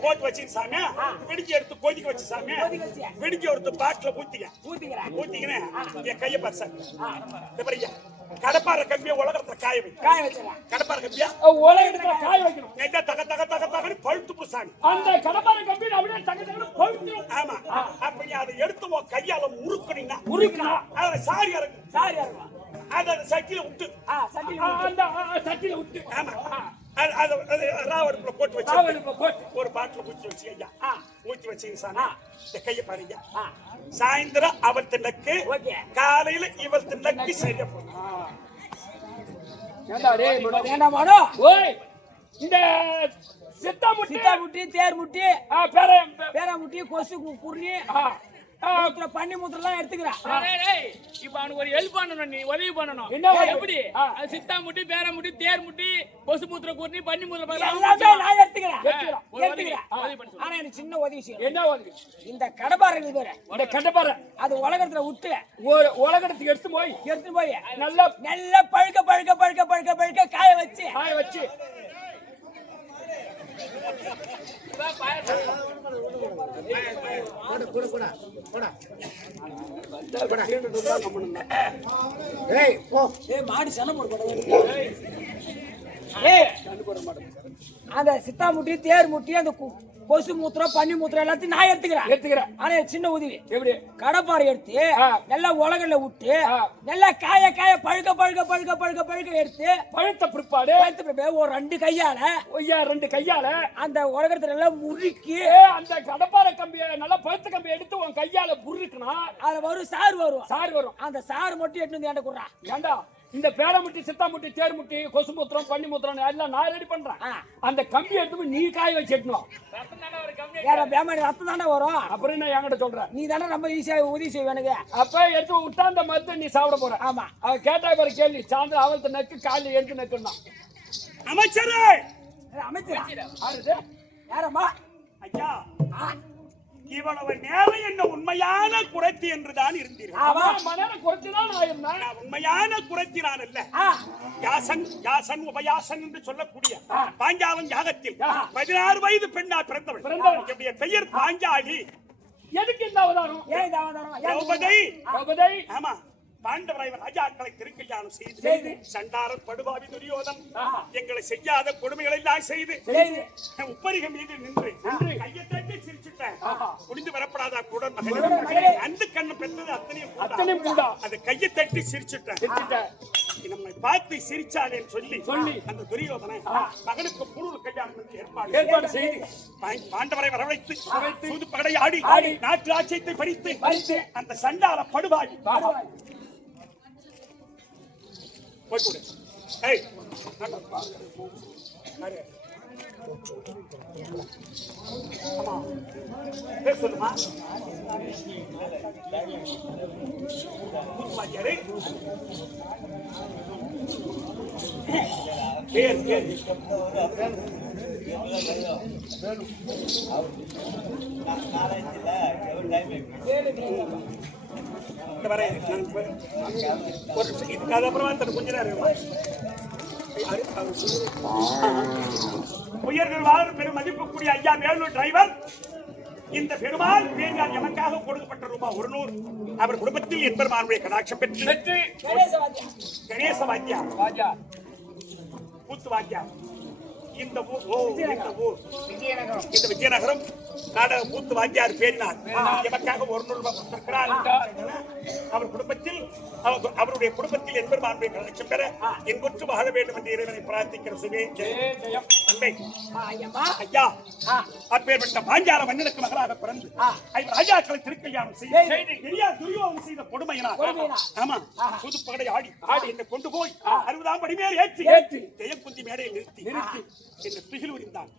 போட்டு வச்சு சாமி பிடிச்சி எடுத்து கொதிக்க வச்சு சாமி பிடிச்சி எடுத்து பாட்டில ஊத்திக்கிறேன். என் கைய பாரு சாமி. கடப்பார கம்பியா உலகத்துல காய வச்சிடலாம். கடப்பார கம்பியா உலகத்துல காய வைக்கணும். தக தக தக தகன்னு பழுத்து புசாமி அந்த கடப்பார கம்பி அப்படியே தக தகன்னு பழுத்து. ஆமா அப்படி அதை எடுத்து உன் கையால முறுக்குனீங்கன்னா முறுக்குனா சாரி இறங்கும். அதை சட்டியில விட்டு அந்த சட்டியில விட்டு ஆமா ராவடுப்புல போட்டு வச்சு ஒரு பாட்டில ஊற்றி வச்சு ஐயா ஊற்றி வச்சுங்க சாமி. இந்த கைய பாருங்க. சாயந்தரம் அவள் தின்னக்கு காலையில இவள் தின்னக்கு சரியா போகும். இந்த சித்தாமுட்டி தேர்முட்டி பேராமுட்டி கொசு குர்ணி பண்ணி மூத்திரம் எடுத்துக்கிறேன். இப்ப அவனுக்கு ஒரு ஹெல்ப் பண்ணணும், நீ உதவி பண்ணணும். என்ன எப்படி? சித்தா முட்டி, பேர முட்டி, தேர் முட்டி, கொசு மூத்திர கூர்ணி, பண்ணி மூத்திர எல்லாமே நான் எடுத்துக்கிறேன். ஆனா எனக்கு சின்ன உதவி செய்யும். என்ன உதவி? இந்த கடப்பாறை இருக்குது பாரு, இந்த கடப்பாறை அது உலகத்துல விட்டு ஒரு உலகத்துக்கு எடுத்து போய் நல்லா பழுக்க காய வச்சு மாடு சன அந்த சித்தா முட்டி தேர் முட்டி அந்த கொசு மூத்திரம் பண்ணி மூத்திரம் எல்லாத்தையும் நான் எடுத்துக்கிறேன். ஆனா சின்ன உதவி எப்படி? கடப்பாறை எடுத்து நல்லா உலகல விட்டு நல்லா காய பழுக்க எடுத்து பழுத்த பிற்பாடு ஒரு 2 கையால அந்த உலகத்துல எல்லாம் முறுக்கி அந்த கடப்பாறை கம்பியை நல்லா பழுத்த கம்பியை எடுத்து உன் கையால முறுக்குனா அதுல வரும் சாறு வரும். அந்த சாறு மட்டும் எடுத்து வந்து என்கிட்ட குடுறான். ஏண்டா இந்த பேரமுட்டி சித்தாமுட்டி தேர்முட்டி கொசு மூத்திரம் பண்ணி மூத்திரம் எல்லாம் நான் ரெடி பண்றேன். அந்த கம்பி எடுத்து நீ காய வச்சு எட்டணும். ரத்தம் தானே வரும். அப்புறம் என்ன என்கிட்ட சொல்ற? நீ தானே ரொம்ப ஈஸியா உதவி செய்வ எனக்கு. அப்ப எடுத்து விட்டா அந்த மருந்து நீ சாப்பிட போற. ஆமா அவ கேட்டா பாரு கேள்வி. சாயந்தரம் அவளுக்கு நக்கு காலையில் எடுத்து நக்குன்னா அமைச்சரே. அமைச்சர் யாரம்மா? ஐயா இவ்வளவு நேரம் என்ன உண்மையான குறைத்தி என்றுதான் இருந்தீர்கள். உண்மையான குறைத்தி நான் அல்ல. யாசன் உபயாசன் என்று சொல்லக்கூடிய பாஞ்சாலன் யாகத்தில் 16 வயது பெண்ணா பிறந்தவள். பெயர் பாஞ்சாலி. எதுக்கு இந்த அவதாரம்? திரௌபதி. ஆமா பாண்டவரை ராஜாக்களை திருக்கல்யாணம் செய்து சண்டாரன் படுபாவி துரியோதன் எங்களை செய்யாத கொடுமைகளை எல்லாம் செய்து உப்பரிக மீது நின்று கையை தட்டி சிரிச்சுட்டேன். முடிந்து வரப்படாதா கூட அந்த கண்ணு பெற்றது அத்தனையும் கூட அதை கையை தட்டி சிரிச்சுட்டேன். நம்மை பார்த்து சிரிச்சாலேன்னு சொல்லி அந்த துரியோதனை மகனுக்கு புரூர் கல்யாணம் ஏற்பாடு செய்து பாண்டவரை வரவழைத்து சூது பகடை ஆடி நாட்டு ராஜ்யத்தை பறித்து அந்த சண்டார படுபாவி போய் பேர் சொல்லுமா கூத்துவாத்தியாரே பேர் பேர் இந்த வரை ஒரு இதுக்கு அப்புறமா கொஞ்ச நேரம் உயர்கள் வாழ் பெரும் மதிப்புக்குரிய ஐயா வேலூர் டிரைவர் இந்த பெருமாள் பேரியால் எமக்காக கொடுக்கப்பட்ட ரூபாய் 100 அவர் குடும்பத்தில் என்பெருமானுடைய கடாட்சம் பெற்று கணேச வாத்தியா கூத்து வாத்தியா இந்த ஊர் இந்த விஜயநகரம் நாடக கூத்து வாத்தியார் பேரினார் எமக்காக 100 ரூபாய் கொடுத்திருக்கிறார். அவர் குடும்பத்தில் அவருடைய குடும்பத்தில் என்பெருமானுடைய கடாட்சம் பெற எங்கொற்று வாழ வேண்டும் என்று இறைவனை பிரார்த்திக்கிற சுவே ஐயா அப்பேற்பட்ட பாஞ்சால மன்னனுக்கு மகளாக பிறந்து ராஜாக்களை திருக்கல்யாணம் செய்து துரியோதனன் செய்த கொடுமையினார் ஆமா புதுப்பகடை ஆடி என்னை கொண்டு போய் 60ஆம் படி மேல் ஏற்றி ஜெயக்குந்தி மேடையில் நிறுத்தி என்னை துகில் உரிந்தார்.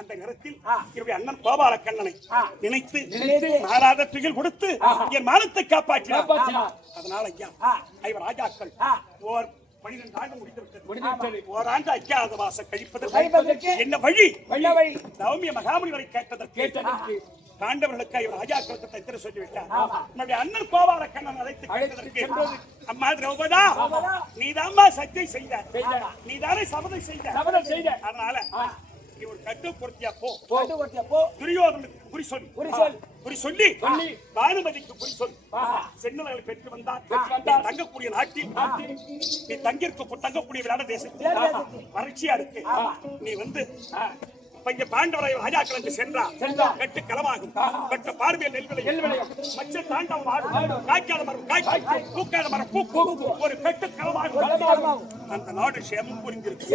அந்த நேரத்தில் என்னுடைய அண்ணன் கோபால கண்ணனை நினைத்து மாறாத துகில் கொடுத்து என் மானத்தை காப்பாற்றினார். அதனால ஐயா ஐவர் ராஜாக்கள் ஓர் 12 ஆண்டு முடிந்திருக்கிறது. ஓராண்டு அஜ்ஞாதவாச கழிப்பதற்கு என்ன வழி நவமிய மகாமுனிவரை கேட்டதற்கு பாண்டவர்களுக்கு இவர் ராஜாக்களுக்கு தத்திர சொல்லிவிட்டார். நம்முடைய அண்ணன் கோபால கண்ணன் அழைத்து கேட்டதற்கு அம்மா திரௌபதா நீதாம்மா சத்தியம் செய்த நீதானே சபதம் செய்த அதனால ஒரு கட்டு பொருத்தியா போ துரியோதனுக்கு குறி சொல்லி பானுமதிக்கு குறி சொல்லி சென்னவர்களை பெற்று வந்தார். தங்கக்கூடிய நாட்டில் நீ தங்கக்கூடிய விளையாட தேசத்தில் வறட்சியா இருக்கு. நீ வந்து இங்க பாண்டவரை ராஜாக்களுக்கு சென்றா கட்டு களமாகும் கட்ட பார்வையில் நெல்விளையும் மச்ச தாண்டவம் ஆடும் காய்க்காத மரம் காய்க்காய் பூக்காத மரம் பூ ஒரு கட்டு களமாகும். அந்த நாடு சேமம் புரிந்திருக்கு.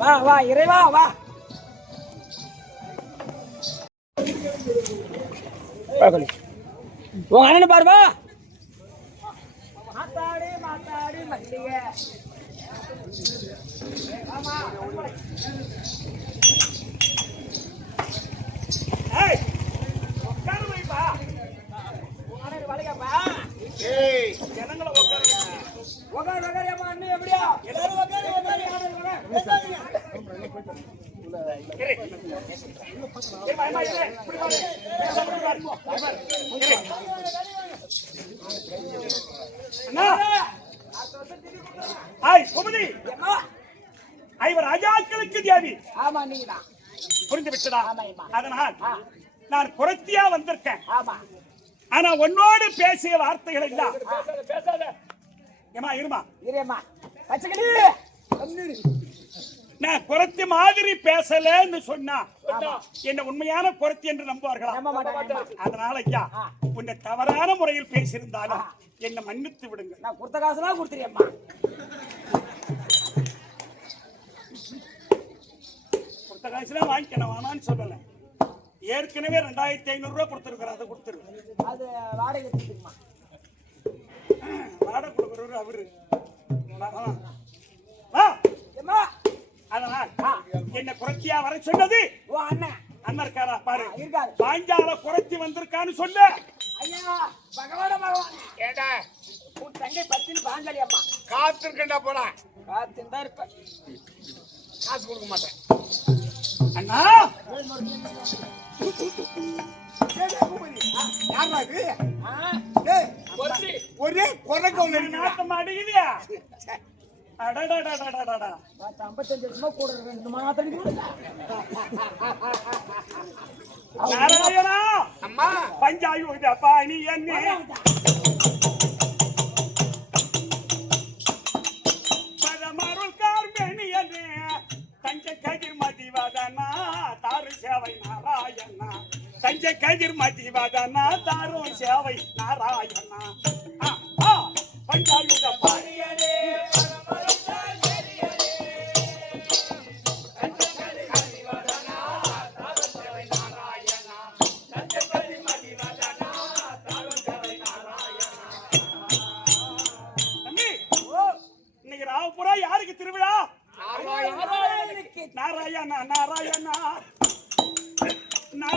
வா வா இறைவா வா உங்க அண்ணன் பாருவா மாத்தாடி மல்லிகை ஜனங்களை அண்ணன் எப்படியா ஐவர் ராஜாக்களுக்கு தேவி ஆமா நீங்கதான் புரிந்து விட்டதா? அதனால் நான் குறைத்தியா வந்திருக்கேன். ஆமா ஆனா உன்னோடு பேசிய வார்த்தைகள் இல்ல. பேசாத ஏமா இருமா இருமா பச்சைக்கிளி நான் குறைத்தி மாதிரி பேசலன்னு சொன்னா என்ன உண்மையான குறைத்தி என்று நம்புவார்களா? அதனால ஐயா உன்னை தவறான முறையில் பேசியிருந்தாலும் என்னை மன்னித்து விடுங்க. நான் கொடுத்த காசுலாம் கொடுத்துறியம்மா. கொடுத்த காசுலாம் வாங்கிக்கணும் வாமான்னு சொல்லல. ஏற்கனவே 2500 ரூபாய் கொடுத்துருக்காரு. அதை கொடுத்துருவேன். அது வாடகை கொடுத்துருமா? வாடகை கொடுக்குறவரு அவரு. அதனால் என்ன குறைச்சியா வர சொன்னது அண்ணன் இருக்காரா பாரு. பாஞ்சால குறைச்சி வந்திருக்கான்னு சொல்ல. ஐயா பகவான பகவான் ஏடா உன் தங்கை பத்தினி பாஞ்சாலி அம்மா காத்திருக்கேன்டா போடா. காத்திருந்தா இருப்ப. காசு கொடுக்க மாட்டேன் அண்ணா. ஒரே குறைக்க நாட்டம் அடிக்குதியா? 55 வருஷமா கூட 2 மாதம் நாராயணா அம்மா பஞ்சாயுத பாணி என்ன பரமருள் கார்மேனி என்ன தஞ்சை கதிர் மதிவதனா தாரு சேவை நாராயணா தஞ்சை கதிர் மதிவதனா தாரு சேவை நாராயணா பஞ்சாயுத பாணியனே பரமருள் கார்மேனி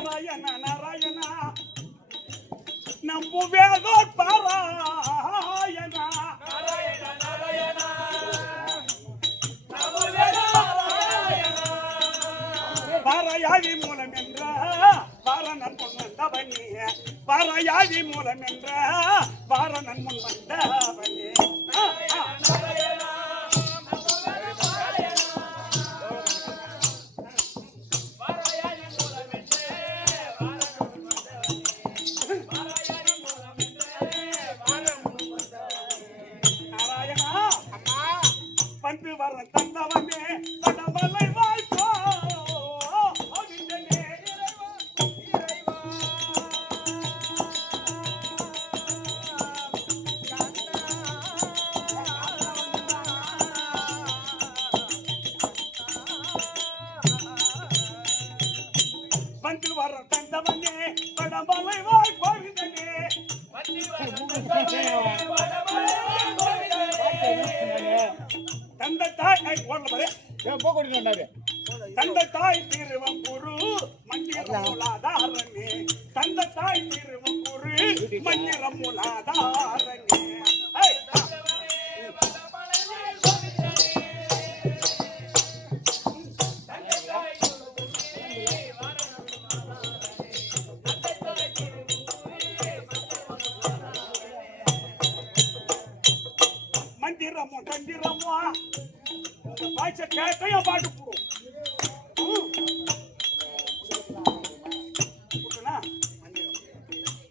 நாராயண நாராயண நம்பு வேதோர் பாராயண பாராயாதி மூலம் என்ற பாரணன் முன் வந்தவனே பாராயாதி மூலம் என்ற பாரணன் முன் வந்தவனே பண்டு வர தந்தவனே தடமலை வாய்ப்போ பண்டு வர தந்தவனே தடமலை வாய்ப்போ தந்த தாய் ஓடல தந்த தாய் திருவம்புரு மந்திரமூலாதாரனே தந்த தாய் திருவம்புரு மந்திரமூலாதாரனே மந்திரமோ தந்திரமோ பாய்ச்ச கேட்டையும் பாட்டு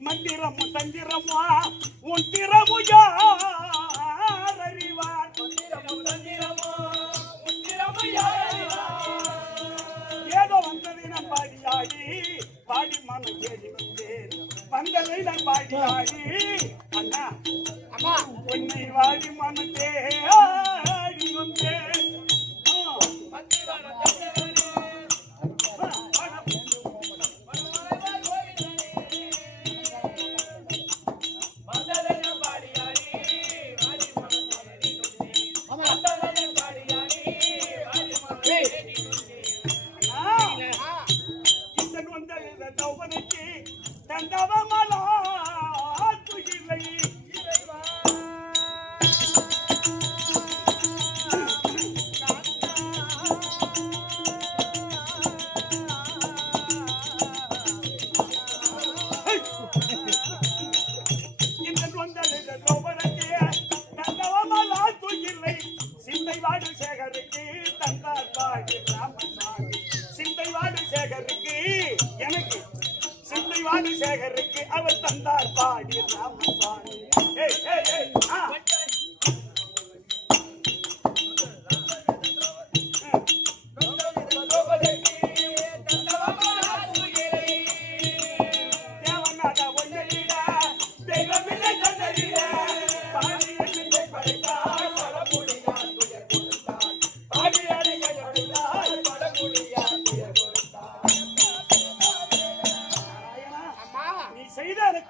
மந்திரமோ தந்திரமோ உன் திறமு யார் அறிவார் ஏதோ வந்ததை நான் பாடியாடி பாடி மனம் ஏறி வந்தேன் வந்ததை நான் பாடியாடி அண்ணா அம்மா உன்னை வாடி மனத்தே ஆடி வந்தேன் எனக்கு சிந்தை வாடி சேகருக்கு அவர் தந்தார் பாடி ராமசாமி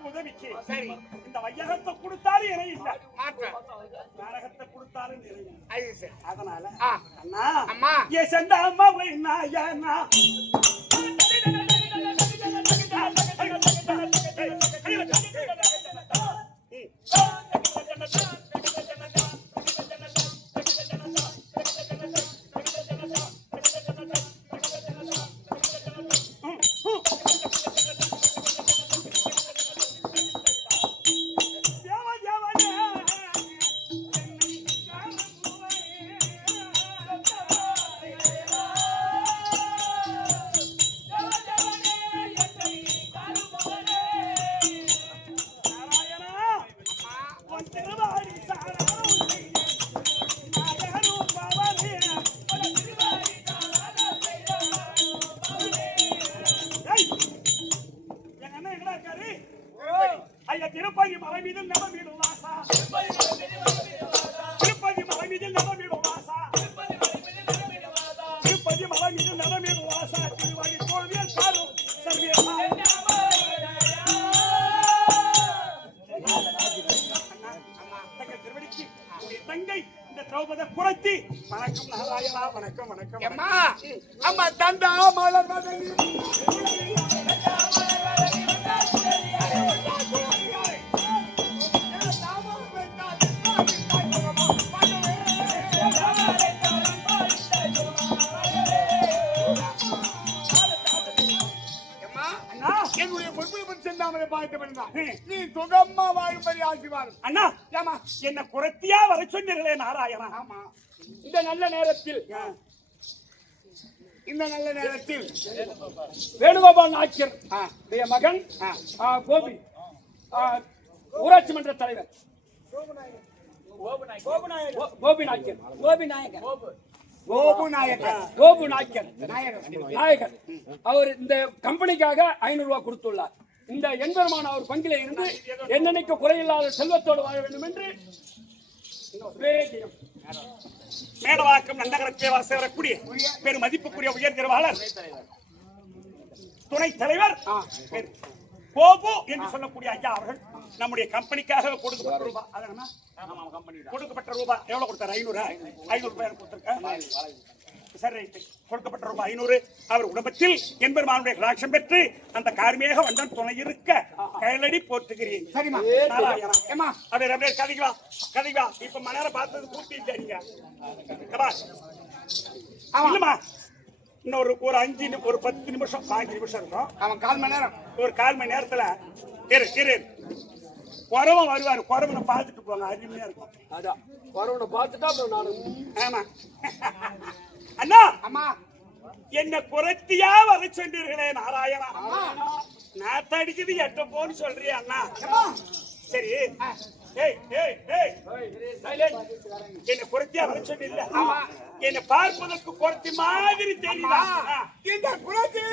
உதவிக்கு இந்த வையகத்தை கொடுத்தாலும் இணை இல்லை நரகத்தை கொடுத்தாலும் இணை அதனால அண்ணா ஏ சென்ற அம்மாவை நாயனா திருப்பதி மலை மீது நவமீடு வாசா திருப்பதி மலை மீது நவமீடு வாசா திருப்பதி மலை மீது நவமீடு வாசா திருவாடி தோல்விய சாரும் சர்வேசா திருவடிக்கு தங்கை இந்த திரௌபதி குறைத்தி வணக்கம் நாராயணா வணக்கம் வணக்கம் அம்மா தந்தா மலர் என்னுடைய பொறுப்பு செல்லாமலே பார்த்து நீ சுகமா வாழும்படி ஆசிவார். அண்ணா ஏமா என்ன குரத்தியா வர சொன்னீர்களே நாராயணா. ஆமா, இந்த நல்ல நேரத்தில் இந்த நல்ல நேரத்தில் வேணுகோபால் நாச்சியர் மகன் கோபி ஊராட்சி மன்ற தலைவர் கோபி நாயக்கர் அவர் இந்த கம்பெனிக்காக 500 ரூபாய் கொடுத்துள்ளார். இந்த எண்பெருமான அவர் பங்கிலே இருந்து என்னென்னைக்கு குறையில்லாத செல்வத்தோடு வாழ வேண்டும் என்று மேடவாக்கம் நந்தகரத்தை வரக்கூடிய பெரும் மதிப்புக்குரிய உயர்திருவாளர் துணைத் தலைவர் கோபு என்று சொல்லக்கூடிய ஐயா அவர்கள் நம்முடைய கம்பெனிக்காக கொடுக்கப்பட்ட ரூபாய் கொடுக்கப்பட்ட ரூபாய் எவ்வளவு கொடுத்தாரு? 500 ரூபாய் கொடுத்திருக்க. சரி, கொடுக்கப்பட்ட ரூபாய் 500 அவர் குடும்பத்தில் என்பெருமானுடைய கடாட்சம் பெற்று அந்த கார்மேக வந்தன் துணை இருக்க கையடி போட்டுகிறேன். சரிமா ஏமா அப்படியே அப்படியே கதைவா இப்ப மணர பார்த்தது கூட்டிட்டீங்க. இல்லமா இன்னொரு ஒரு 5 ஒரு 10 நிமிஷம் 5 நிமிஷம் இருக்கும். அவன் 1/4 மணி நேரம் ஒரு 1/4 மணி நேரத்துல குறவன் வருவாரு. குறவனை பார்த்துட்டு போங்க, அருமையா இருக்கும். அதான் குறவனை பார்த்துட்டா ஆமா அண்ணா அம்மா என்ன குரத்தியா வர சொன்னீர்களே நாராயணா. நான் தடிக்குது 8 போன்னு சொல்றியா அண்ணா? சரி, என்ன குரத்தியா வர சொன்னீங்க. என்ன பார்ப்பதற்கு குரத்தி மாதிரி தெரியுதா? இந்த குரத்தி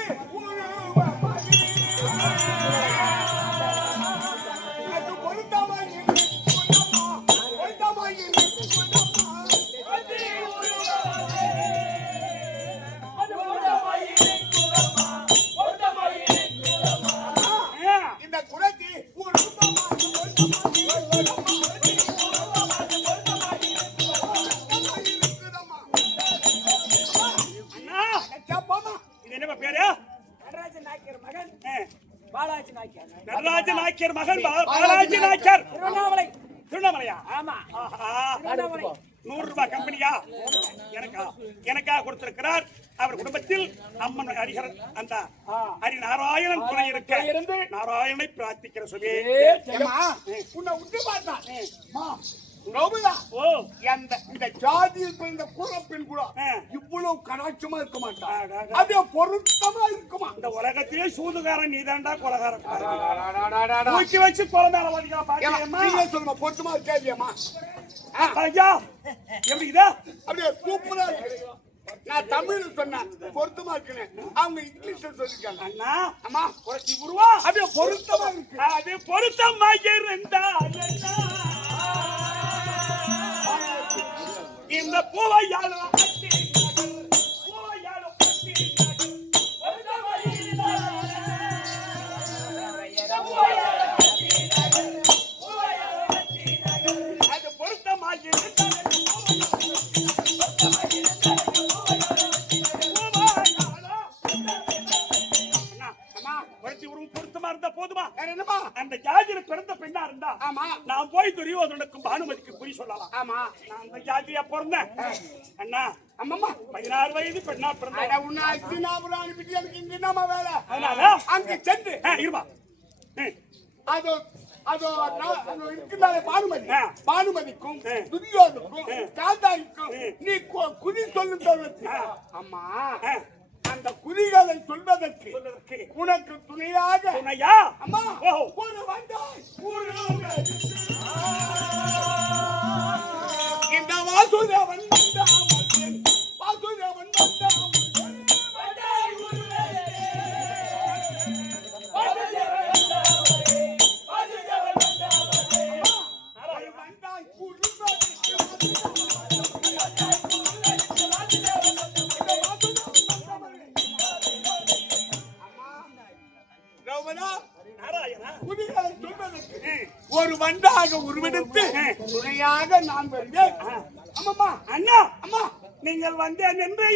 நடராஜ நாயக்கர் மகன் பாலாஜி நாயக்கர் திருவண்ணாமலையா? ஆமா, 100 ரூபாய் கம்பெனியா எனக்கா கொடுத்திருக்கிறார். அவர் குடும்பத்தில் அம்மன் ஹரிஹரன் அந்த ஹரி நாராயணன் துணை இருக்க இருந்து நாராயணனை பிரார்த்திக்கிற சொல்லி உன்னை விட்டு பார்த்தா இந்த ஜாதியில் பிறந்த குலப்பெண் கூட இவ்வளவு கடாட்சமா இருக்க மாட்டான். அதே பொருத்தமா இருக்குமா? இந்த உலகத்திலே சூதுகாரன் நீதாண்டா கொலகாரன். தூக்கி வச்சு கொலை மேல வலிக்கலாம். சொல்லுமா பொருத்தமா இருக்காதியம்மா? ஐயா எப்படி இதா அப்படியே சூப்பரா இருக்கு. நான் தமிழ் சொன்னேன் பொருத்தமா இருக்குன்னு, அவங்க இங்கிலீஷ்ல சொல்லிருக்காங்க. அண்ணா அம்மா குறைச்சி உருவா அப்படியே பொருத்தமா இருக்கு. அது பொருத்தமா இருந்தா இந்த பூவையாலும் அது பொருத்தமாக பொருத்தமா இருந்தா போதுமா? என்னமா அந்த ஜாதியில பிறந்த பெண்ணா இருந்தா ஆமா நான் போய் துரியோதனுக்கும் பானுமதிக்கு குறி சொல்லலாம். ஆமா நான் அந்த ஜாதியா பிறந்தேன் அண்ணா. அம்மம்மா 16 வயது பெண்ணா பிறந்தேன். உன்னை அச்சினாபுரம் அனுப்பிட்டு எனக்கு இங்க என்னமா வேலை? அதனால அங்க சென்று இருமா அது அது இருக்கிறாரு பானுமதிக்கும் துரியோதனுக்கும் காந்தாரிக்கும் நீ குறி சொல்லுங்க. அம்மா அந்த குறிகளை சொல்வதற்கு உனக்கு துணையாக அம்மா ஒரு வந்தாய் இந்த வாசுதேவன் ஒரு வண்டாக உருவெடுத்து துணையாக நான் வருவேன். அம்மா அண்ணா அம்மா நீங்கள் வந்தேன் என்று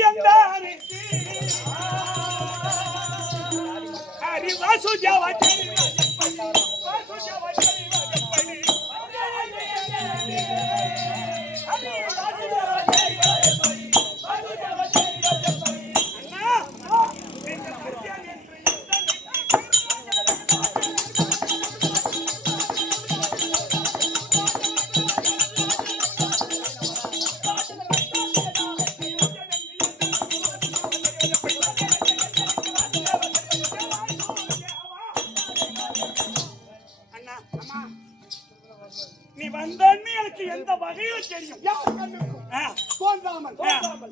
அந்த அண்ணி எனக்கு எந்த வகையில தெரியும்? யார் கண்ணுக்கும் ஆ, தோன்றாமல்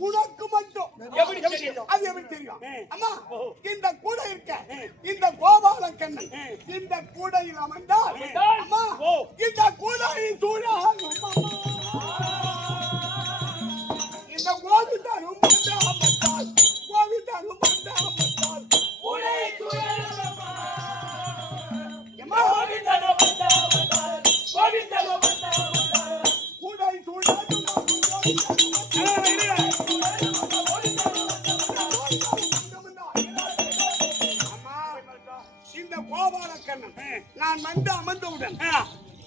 உனக்கு மட்டும் எப்படி தெரியும்? அது எப்படி தெரியும்? அம்மா, இந்த கூடை இருக்க இந்த கோபால கண்ணன் இந்த கூடையில் அமர்ந்தால் அம்மா, ஓ. இந்த கூடையின் சூழல் இந்த கோவிந்தனும் வந்தால் கோவிந்தனும் வந்தால் கூடை இந்த கோபால கண்ணன் நான் வந்து அமர்ந்தவுடன்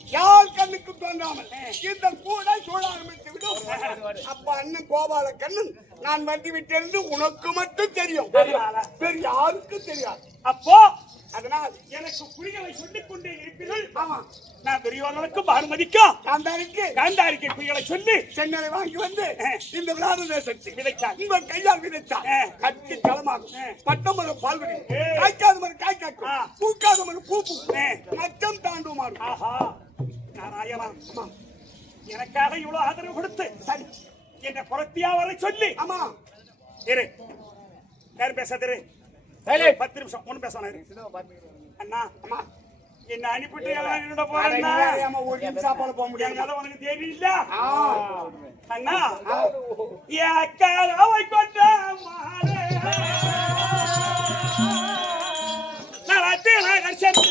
யார் கண்ணுக்கு தோன்றாமல் இந்த கூடை சூழ ஆரம்பித்து விடும். அப்ப அண்ணன் கோபால கண்ணன் நான் வந்து விட்டிருந்து உனக்கு மட்டும் தெரியும், வேறு யாருக்கும் தெரியாது. அப்போ அதனால் எனக்கு குறிகளை சொல்லிக் கொண்டே இருப்பீர்கள். ஆமா, நான் துரியோதனுக்கும் பானுமதிக்கும் காந்தாரிக்கு காந்தாரிக்கு குறிகளை சொல்லி சென்னலை வாங்கி வந்து இந்த விளாடு தேசத்தில் விதைத்தார். உங்கள் கையால் விதைத்தார். கட்டி களமாகும், பட்டம் மரம் பால்வடி, காய்க்காத மரம் காய் காய்க்கும், பூக்காத மரம் பூ பூக்கும், நச்சம் தாண்டுமாறும். ஆஹா, நாராயணா, அம்மா, எனக்காக இவ்வளவு ஆதரவு கொடுத்து சரி, என்னை புறத்தியா வர சொல்லி ஆமா, இரு, யார் பேசாதிரு, சரி. 10 நிமிஷம் ஒண்ணு பேசணும் இரு. அண்ணா, அம்மா, என்ன அனுப்பிட்டு எல்லாம் என்னோட அட, போறேன்னா நீ வேற ஏம்மா ஒரு நிமிஷம் போல போக முடியாது. என் கதை உனக்கு தெரியல. ஆ, அண்ணா, என் கதவை கொண்ட மாலே நலத்தினக சென்று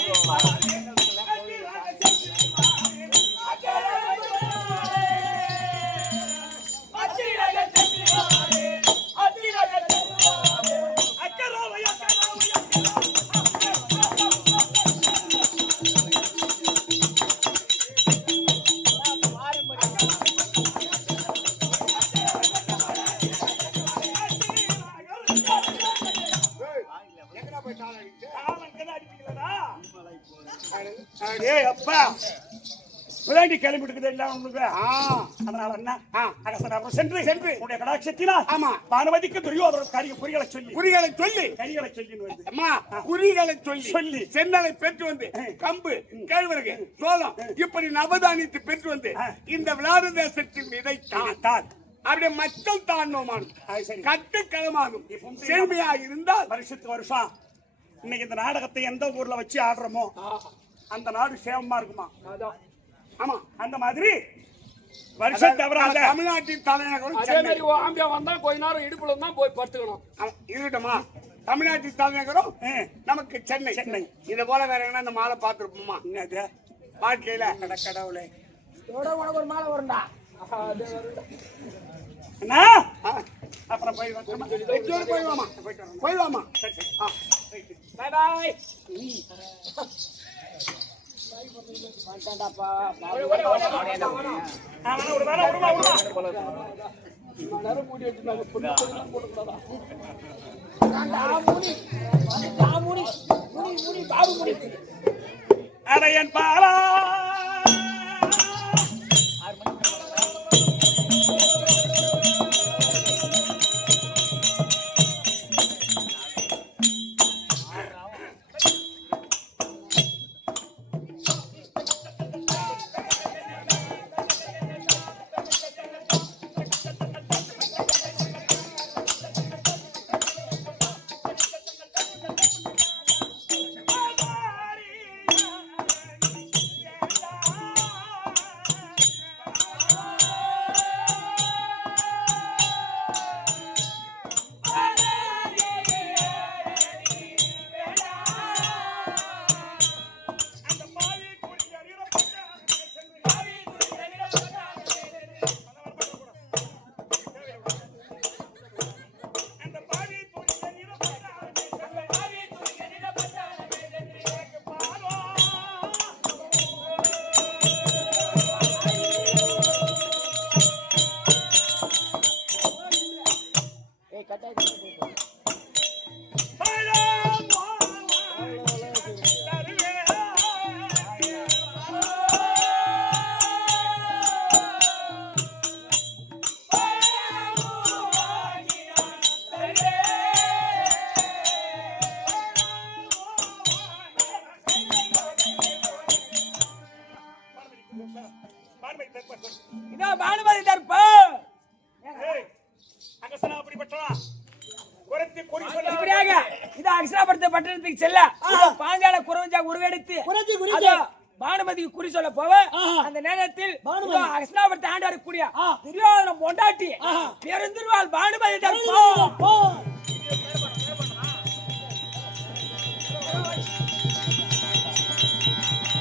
எங்கடா போய் தாள அடிக்குது? ஏய் அப்பா, விளையாடி கிளம்பிட்டு எல்லாம் உங்களுக்கு. அதனால என்ன அகசனாபுரம் சென்று சென்று உன்னுடைய கடாட்சத்தினால் ஆமா, பானுமதிக்கு துரியோதன காரிய குறிகளை சொல்லி குறிகளை சொல்லி கரிகளை சொல்லி வருது. அம்மா, குறிகளை சொல்லி சொல்லி. சென்னலை பெற்று வந்து கம்பு, கேழ்வரகு, சோளம் இப்படி நவதானியத்தை பெற்று வந்து இந்த விளாடு தேசத்தில் விதைத்தான். தான் அப்படியே மக்கள் தாண்டோமான் அது சரி. கட்டு களமாகும் செழுமையாக இருந்தால் வருஷத்துக்கு வருஷம் இன்னைக்கு இந்த நாடகத்தை எந்த ஊர்ல வச்சு ஆடுறோமோ அந்த நாடு சேமமா இருக்குமா? ஆமா, அந்த மாதிரி வருஷம் தவறாத தமிழ்நாட்டின் தலைநகரம் அதே சென்னை. மாதிரி ஆம்பியா வந்தா கொஞ்ச நேரம் இடுப்புல தான் போய் படுத்துக்கணும். இருக்கட்டுமா, தமிழ்நாட்டின் தலைநகரம் நமக்கு சென்னை. சென்னை. இத போல வேற எங்கன்னா இந்த மாலை பார்த்திருப்போமா என்னது வாழ்க்கையில? கடவுளே இதோட உனக்கு ஒரு மாலை வரும்டா. அண்ணா, அப்புறம் போய் வெற்றியோடு போயிடலாமா? போயிடலாமா? சரி சரி. Bye bye. ஒரு வேலை விடுமா விடுமா. அடையன் பாலா பானுமதி தர்ப்பா ஏய், அகசனா அப்படிப்பட்டவா? குறைத்து குறி சொல்ல இப்படியாக இது அக்ஷராபுரத்து பட்டணத்துக்கு செல்ல பாஞ்சால குறவஞ்சா உருவெடுத்து குறைச்சி, குறைச்சி. அதோ பானுமதிக்கு குறி சொல்ல போவ அந்த நேரத்தில் அக்ஷராபுரத்து ஆண்டாரு கூடிய துரியோதன பொண்டாட்டி பெருந்திருவாள் பானுமதி தர்ப்பா